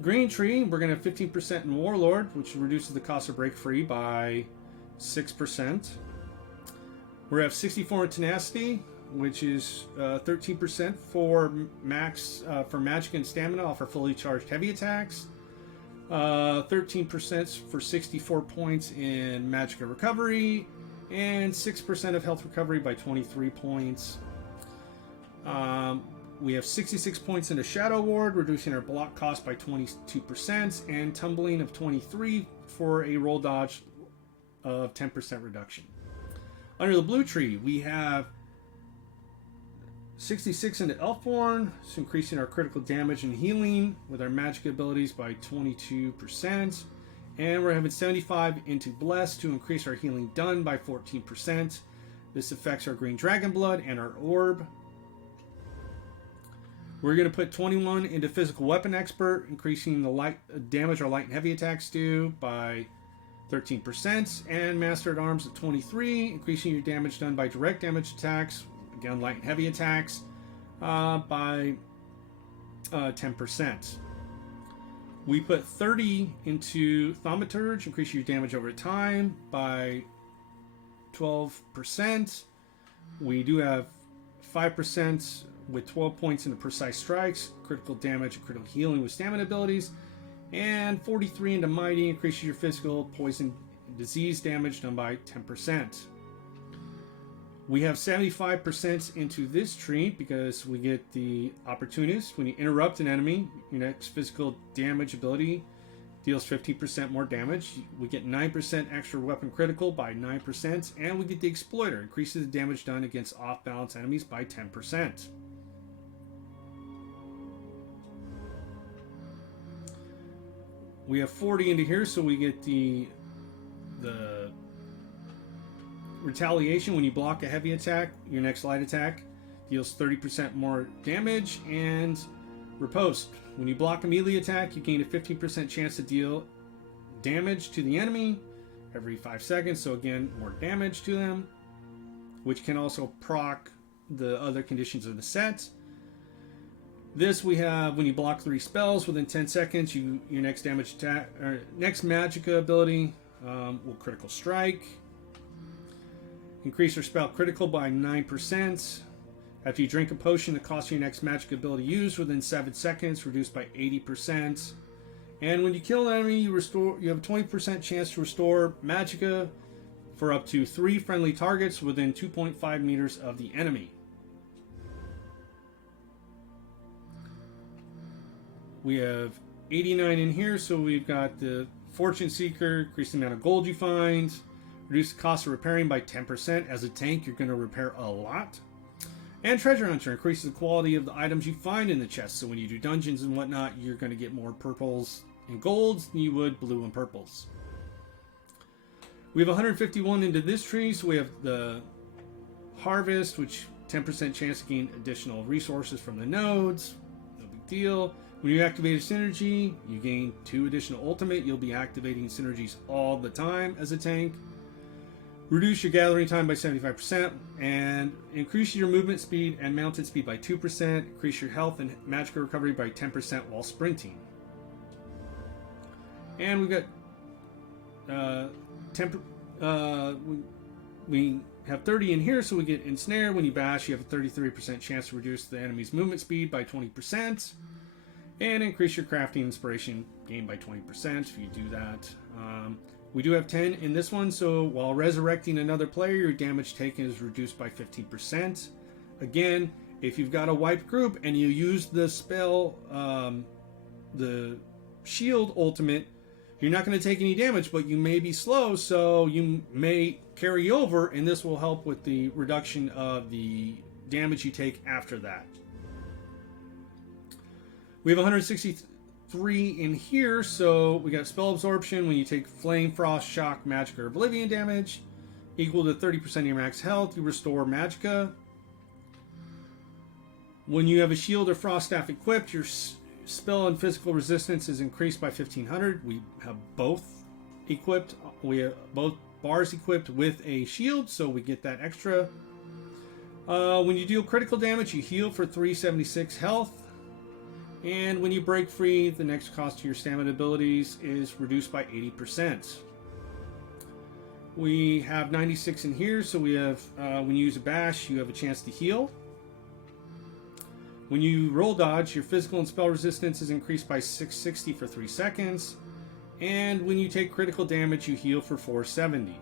green tree, we're going to have 15% in Warlord, which reduces the cost of break free by 6%. We have 64 in Tenacity, which is 13% for max for magic and stamina off our fully charged heavy attacks. 13% for 64 points in magic and recovery, and 6% of health recovery by 23 points. We have 66 points into Shadow Ward, reducing our block cost by 22%, and Tumbling of 23 for a roll dodge of 10% reduction. Under the blue tree, we have 66 into Elfborn, so increasing our critical damage and healing with our magic abilities by 22%. And we're having 75 into Bless to increase our healing done by 14%. This affects our green dragon blood and our orb. We're going to put 21 into Physical Weapon Expert, increasing the damage our light and heavy attacks do by 13%. And Master at Arms at 23, increasing your damage done by direct damage attacks, again light and heavy attacks, by 10%. We put 30 into Thaumaturge, increase your damage over time by 12%. We do have 5% with 12 points into Precise Strikes, critical damage, and critical healing with stamina abilities. And 43 into Mighty, increases your physical, poison, and disease damage done by 10%. We have 75% into this tree because we get the Opportunist. When you interrupt an enemy, your next physical damage ability deals 15% more damage. We get 9% extra weapon critical by 9%, and we get the Exploiter, increases the damage done against off-balance enemies by 10%. We have 40 into here, so we get the Retaliation. When you block a heavy attack, your next light attack deals 30% more damage. And Riposte. When you block a melee attack, you gain a 15% chance to deal damage to the enemy every 5 seconds. So again, more damage to them, which can also proc the other conditions of the set. This we have when you block 3 spells within 10 seconds, your next damage attack or next Magicka ability will critical strike. Increase your spell critical by 9%. After you drink a potion, the cost of your next magic ability used within 7 seconds reduced by 80%. And when you kill an enemy, you have a 20% chance to restore Magicka for up to 3 friendly targets within 2.5 meters of the enemy. We have 89 in here, so we've got the Fortune Seeker, increase the amount of gold you find. Reduce the cost of repairing by 10%. As a tank, you're going to repair a lot. And Treasure Hunter increases the quality of the items you find in the chest. So when you do dungeons and whatnot, you're going to get more purples and golds than you would blue and purples. We have 151 into this tree. So we have the Harvest, which 10% chance to gain additional resources from the nodes. No big deal. When you activate a synergy, you gain 2 additional ultimate. You'll be activating synergies all the time as a tank. Reduce your gathering time by 75%, and increase your movement speed and mounted speed by 2%. Increase your health and magical recovery by 10% while sprinting. And we've got we have 30 in here, so we get Ensnare. When you bash, you have a 33% chance to reduce the enemy's movement speed by 20%. And increase your crafting inspiration gain by 20% if you do that. We do have 10 in this one, so while resurrecting another player, your damage taken is reduced by 15%. Again, if you've got a wiped group and you use the spell, the shield ultimate, you're not going to take any damage, but you may be slow, so you may carry over, and this will help with the reduction of the damage you take after that. We have 163 in here, so we got spell absorption when you take flame, frost, shock, magic, or oblivion damage, equal to 30% of your max health. You restore magicka. When you have a shield or frost staff equipped, your spell and physical resistance is increased by 1500. We have both equipped. We have both bars equipped with a shield, so we get that extra. When you deal critical damage, you heal for 376 health. And when you break free, the next cost to your stamina abilities is reduced by 80%. We have 96 in here, so we have, when you use a bash, you have a chance to heal. When you roll dodge, your physical and spell resistance is increased by 660 for 3 seconds. And when you take critical damage, you heal for 470.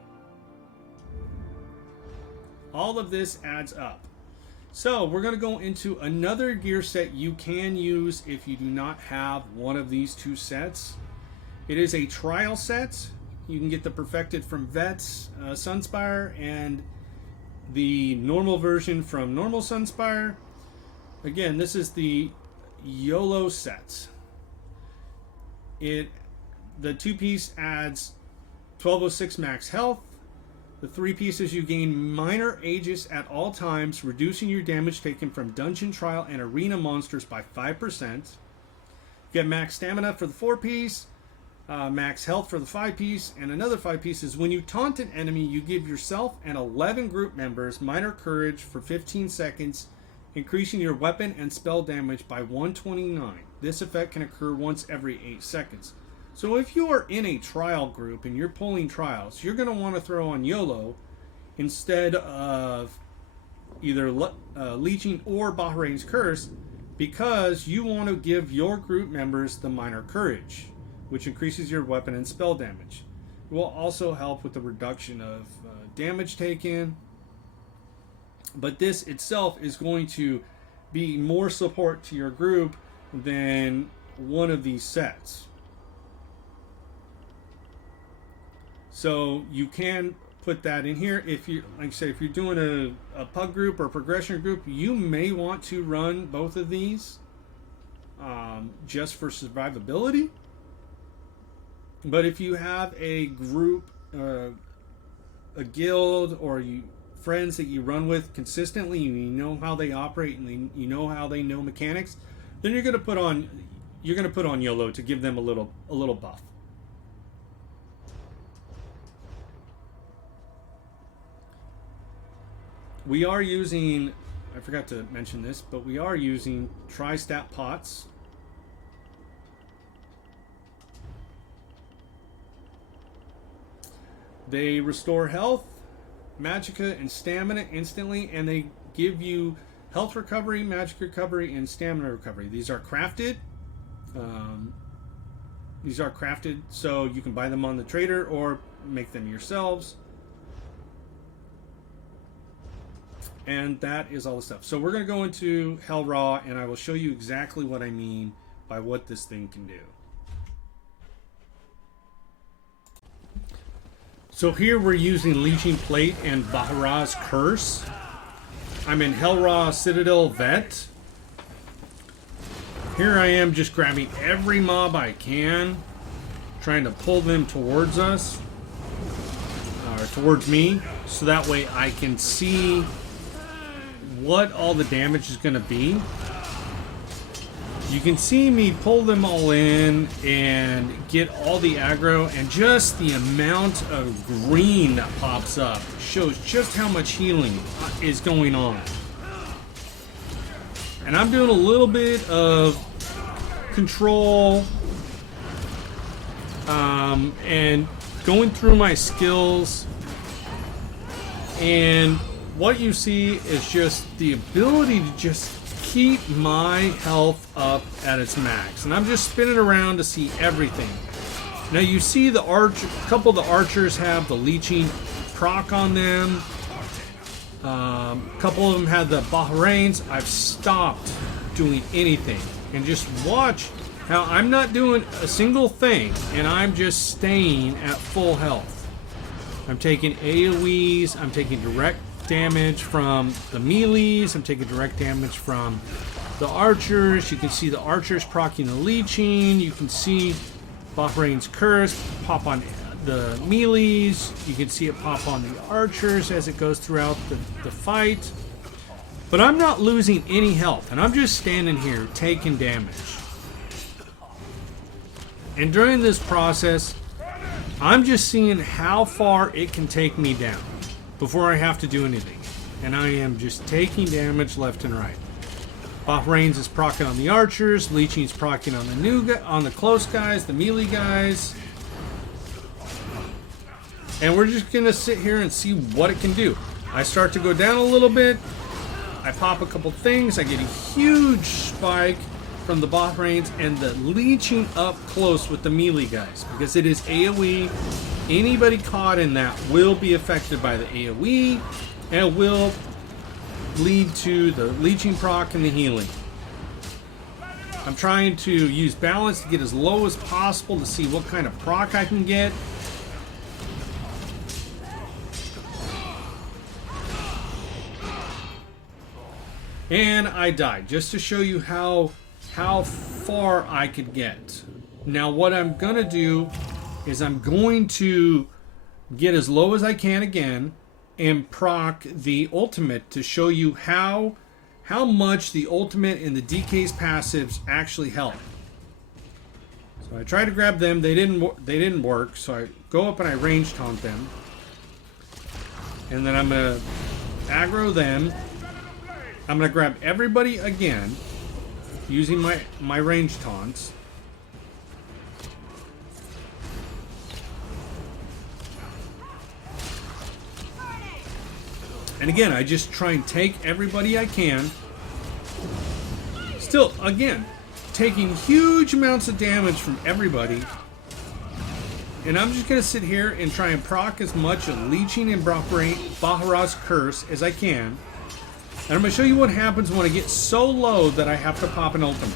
All of this adds up. So we're going to go into another gear set you can use if you do not have one of these two sets. It is a trial set. You can get the perfected from Vets, Sunspire, and the normal version from normal Sunspire. Again, this is the YOLO set. The 2-piece adds 1206 max health. The 3 pieces, you gain minor Aegis at all times, reducing your damage taken from dungeon, trial, and arena monsters by 5%. You get max stamina for the 4-piece, max health for the 5-piece, and another 5-piece is when you taunt an enemy, you give yourself and 11 group members minor courage for 15 seconds, increasing your weapon and spell damage by 129. This effect can occur once every 8 seconds. So if you are in a trial group and you're pulling trials, you're going to want to throw on YOLO instead of either Leeching or Bahrain's Curse, because you want to give your group members the minor courage, which increases your weapon and spell damage. It will also help with the reduction of damage taken. But this itself is going to be more support to your group than one of these sets. So you can put that in here. If you, like I say, if you're doing a pug group or progression group, you may want to run both of these just for survivability. But if you have a group, a guild, or friends that you run with consistently, you know how they operate and you know how they know mechanics, then you're going to put on YOLO to give them a little buff. We are using, I forgot to mention this, but we are using tri-stat pots. They restore health, magicka, and stamina instantly, and they give you health recovery, magic recovery, and stamina recovery. These are crafted. So you can buy them on the trader or make them yourselves. And that is all the stuff. So we're going to go into Hell Raw, and I will show you exactly what I mean by what this thing can do. So here we're using Leeching Plate and Bahra's Curse. I'm in Hell Raw Citadel Vet. Here I am just grabbing every mob I can, trying to pull them towards us, or towards me, so that way I can see what all the damage is going to be. You can see me pull them all in and get all the aggro, and just the amount of green that pops up shows just how much healing is going on. And I'm doing a little bit of control and going through my skills, and what you see is just the ability to just keep my health up at its max. And I'm just spinning around to see everything. Now you see the a couple of the archers have the leeching proc on them. A couple of them had the Bahrains. I've stopped doing anything. And just watch how I'm not doing a single thing, and I'm just staying at full health. I'm taking AoEs, I'm taking direct damage from the melees, I'm taking direct damage from the archers. You can see the archers proccing the leeching. You can see Bahrain's curse pop on the melees. You can see it pop on the archers as it goes throughout the fight. But I'm not losing any health, and I'm just standing here taking damage. And during this process, I'm just seeing how far it can take me down before I have to do anything. And I am just taking damage left and right. Bahrain's is proccing on the archers, Leeching's proccing on the close guys, the melee guys. And we're just gonna sit here and see what it can do. I start to go down a little bit. I pop a couple things. I get a huge spike from the Bahrains and the leeching up close with the melee guys, because it is AoE. Anybody caught in that will be affected by the AoE, and it will lead to the leeching proc and the healing. I'm trying to use balance to get as low as possible to see what kind of proc I can get. And I died, just to show you how far I could get. Now what I'm gonna do is I'm going to get as low as I can again and proc the ultimate to show you how much the ultimate and the DK's passives actually help. So I tried to grab them, they didn't work, so I go up and I range taunt them. And then I'm gonna aggro them. I'm gonna grab everybody again using my range taunts. And again, I just try and take everybody I can. Still, again, taking huge amounts of damage from everybody. And I'm just gonna sit here and try and proc as much of Leeching and Baharah's curse as I can. And I'm going to show you what happens when I get so low that I have to pop an ultimate.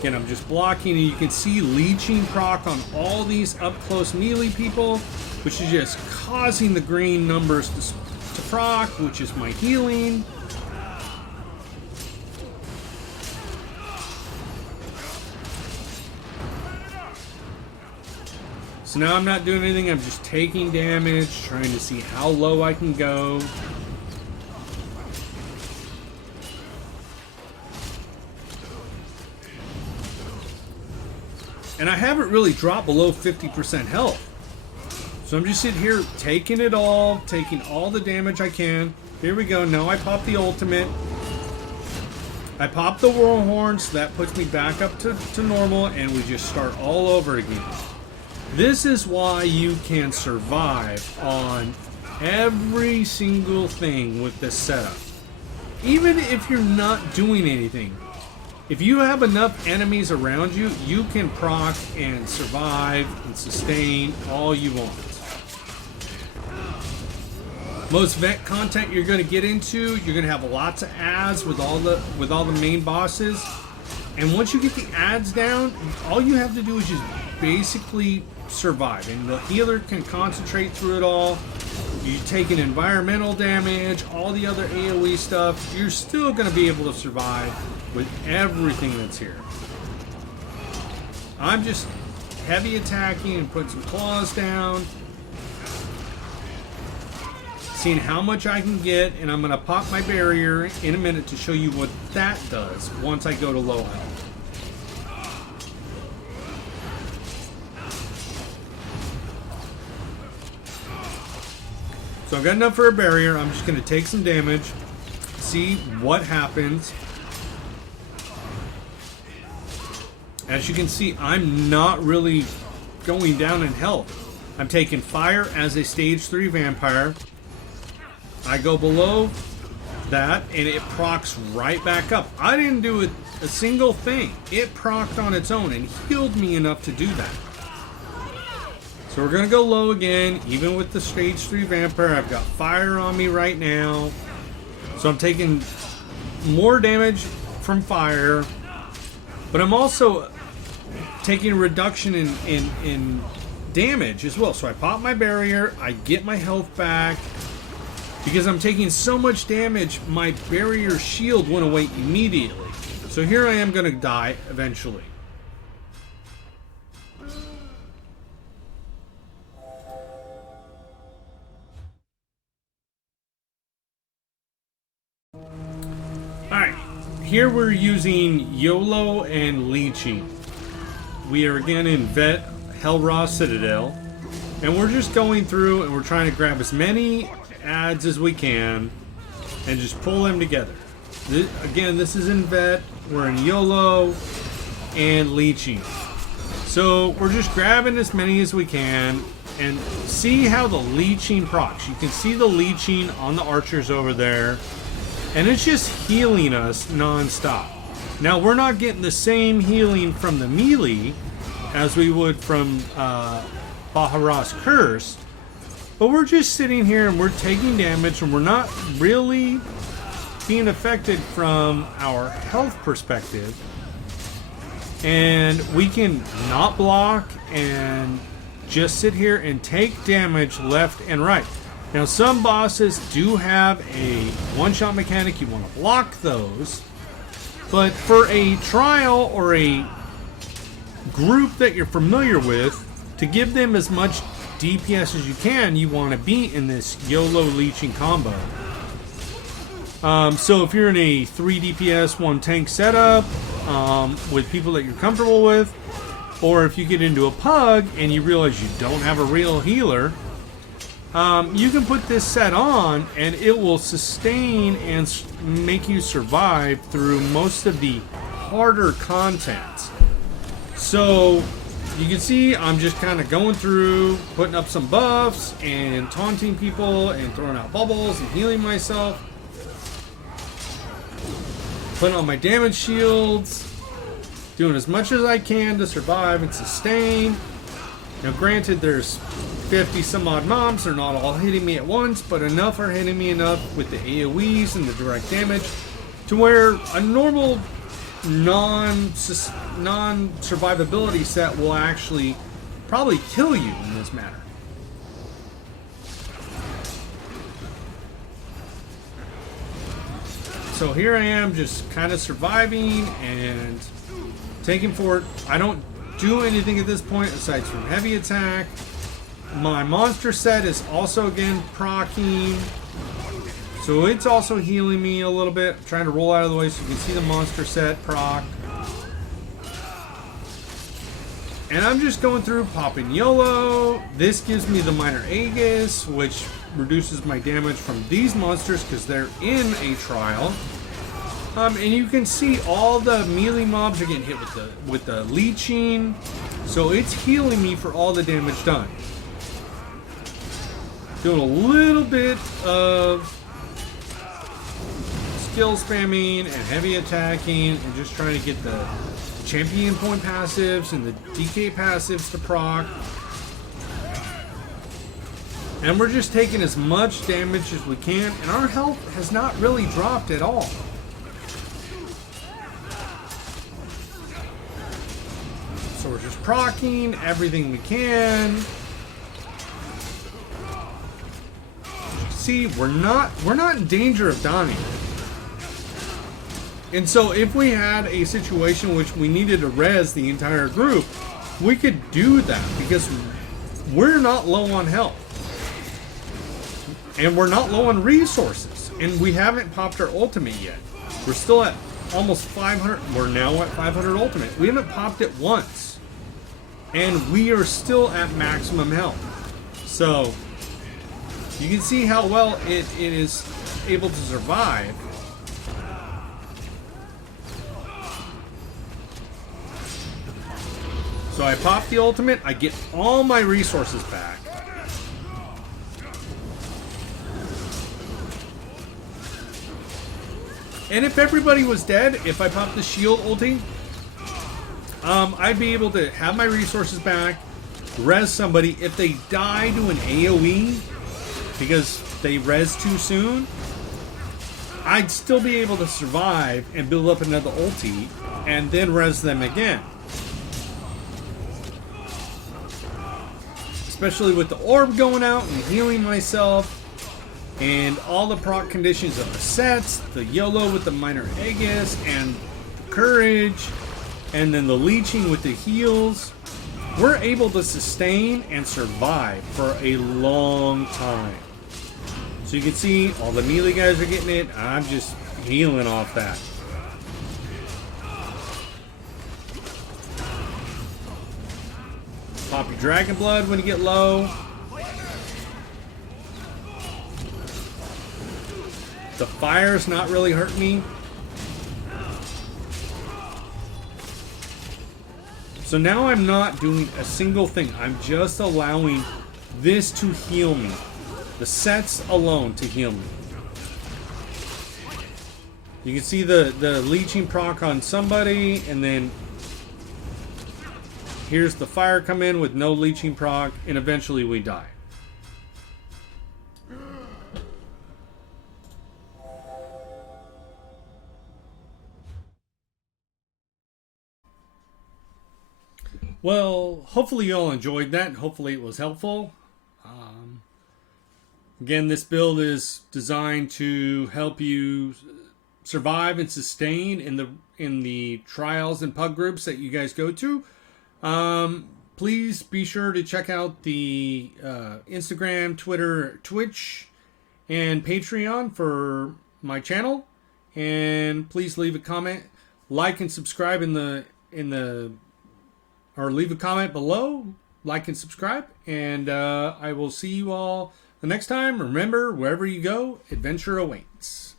Again, I'm just blocking, and you can see leeching proc on all these up-close melee people, which is just causing the green numbers to proc, which is my healing. So now I'm not doing anything, I'm just taking damage, trying to see how low I can go. And I haven't really dropped below 50% health. So I'm just sitting here taking it all, taking all the damage I can. Here we go, now I pop the ultimate. I pop the whirl horn, so that puts me back up to normal, and we just start all over again. This is why you can survive on every single thing with this setup. Even if you're not doing anything. If you have enough enemies around you, you can proc and survive and sustain all you want. Most vent content you're going to get into, you're going to have lots of ads with all the main bosses. And once you get the ads down, all you have to do is just basically survive, and the healer can concentrate through it all. You take an environmental damage, all the other AoE stuff, you're still going to be able to survive with everything that's here. I'm just heavy attacking and putting some claws down, seeing how much I can get, and I'm going to pop my barrier in a minute to show you what that does once I go to low health. So I've got enough for a barrier. I'm just going to take some damage, see what happens. As you can see, I'm not really going down in health. I'm taking fire as a stage 3 vampire. I go below that, and it procs right back up. I didn't do a single thing. It procced on its own and healed me enough to do that. So we're gonna go low again, even with the stage 3 vampire. I've got fire on me right now, so I'm taking more damage from fire, but I'm also taking a reduction in damage as well. So I pop my barrier, I get my health back. Because I'm taking so much damage, my barrier shield went away immediately. So here I am going to die eventually. Alright, here we're using YOLO and leeching. We are again in Vet Hellraw Citadel. And we're just going through and we're trying to grab as many adds as we can and just pull them together. Again, this is in Vet, we're in YOLO and leeching. So we're just grabbing as many as we can and see how the leeching procs. You can see the leeching on the archers over there, and it's just healing us non-stop. Now we're not getting the same healing from the melee as we would from Baharah's Curse, but we're just sitting here and we're taking damage and we're not really being affected from our health perspective. And we can not block and just sit here and take damage left and right. Now some bosses do have a one-shot mechanic. You want to block those. But for a trial or a group that you're familiar with, to give them as much DPS as you can, you want to be in this YOLO leeching combo. So if you're in a 3 DPS, 1 tank setup with people that you're comfortable with, or if you get into a pug and you realize you don't have a real healer, you can put this set on and it will sustain and make you survive through most of the harder content. So you can see I'm just kind of going through, putting up some buffs and taunting people and throwing out bubbles and healing myself. Putting on my damage shields, doing as much as I can to survive and sustain. Now granted, there's 50 some odd mobs, they're not all hitting me at once, but enough are hitting me enough with the AoEs and the direct damage to where a normal non-survivability set will actually probably kill you in this manner. So here I am just kind of surviving and taking fort. I don't do anything at this point aside from heavy attack. My monster set is also again proccing, so it's also healing me a little bit. I'm trying to roll out of the way so you can see the monster set proc. And I'm just going through popping YOLO. This gives me the minor Aegis, which reduces my damage from these monsters because they're in a trial. And you can see all the melee mobs are getting hit with the leeching, so it's healing me for all the damage done. Doing a little bit of skill spamming and heavy attacking and just trying to get the champion point passives and the DK passives to proc. And we're just taking as much damage as we can, and our health has not really dropped at all. So we're just proccing everything we can. See, we're not in danger of dying. And so if we had a situation in which we needed to res the entire group, we could do that because we're not low on health. And we're not low on resources. And we haven't popped our ultimate yet. We're still at almost 500. We're now at 500 ultimate. We haven't popped it once. And we are still at maximum health. So you can see how well it is able to survive. So I pop the ultimate, I get all my resources back. And if everybody was dead, if I popped the shield ulti, I'd be able to have my resources back, res somebody. If they die to an AoE because they res too soon, I'd still be able to survive and build up another ulti and then res them again. Especially with the orb going out and healing myself and all the proc conditions of the sets, the YOLO with the minor Aegis and courage, and then the leeching with the heals. We're able to sustain and survive for a long time. So you can see all the melee guys are getting it. I'm just healing off that. Pop your dragon blood when you get low. The fire's not really hurting me. So now I'm not doing a single thing. I'm just allowing this to heal me. The sets alone to heal me. You can see the leeching proc on somebody, and then here's the fire come in with no leeching proc, and eventually we die. Well, hopefully you all enjoyed that. Hopefully it was helpful. Again, this build is designed to help you survive and sustain in the trials and pub groups that you guys go to. Please be sure to check out the Instagram, Twitter, Twitch, and Patreon for my channel. And please leave a comment, like and subscribe or leave a comment below, like and subscribe, and I will see you all the next time. Remember, wherever you go, adventure awaits.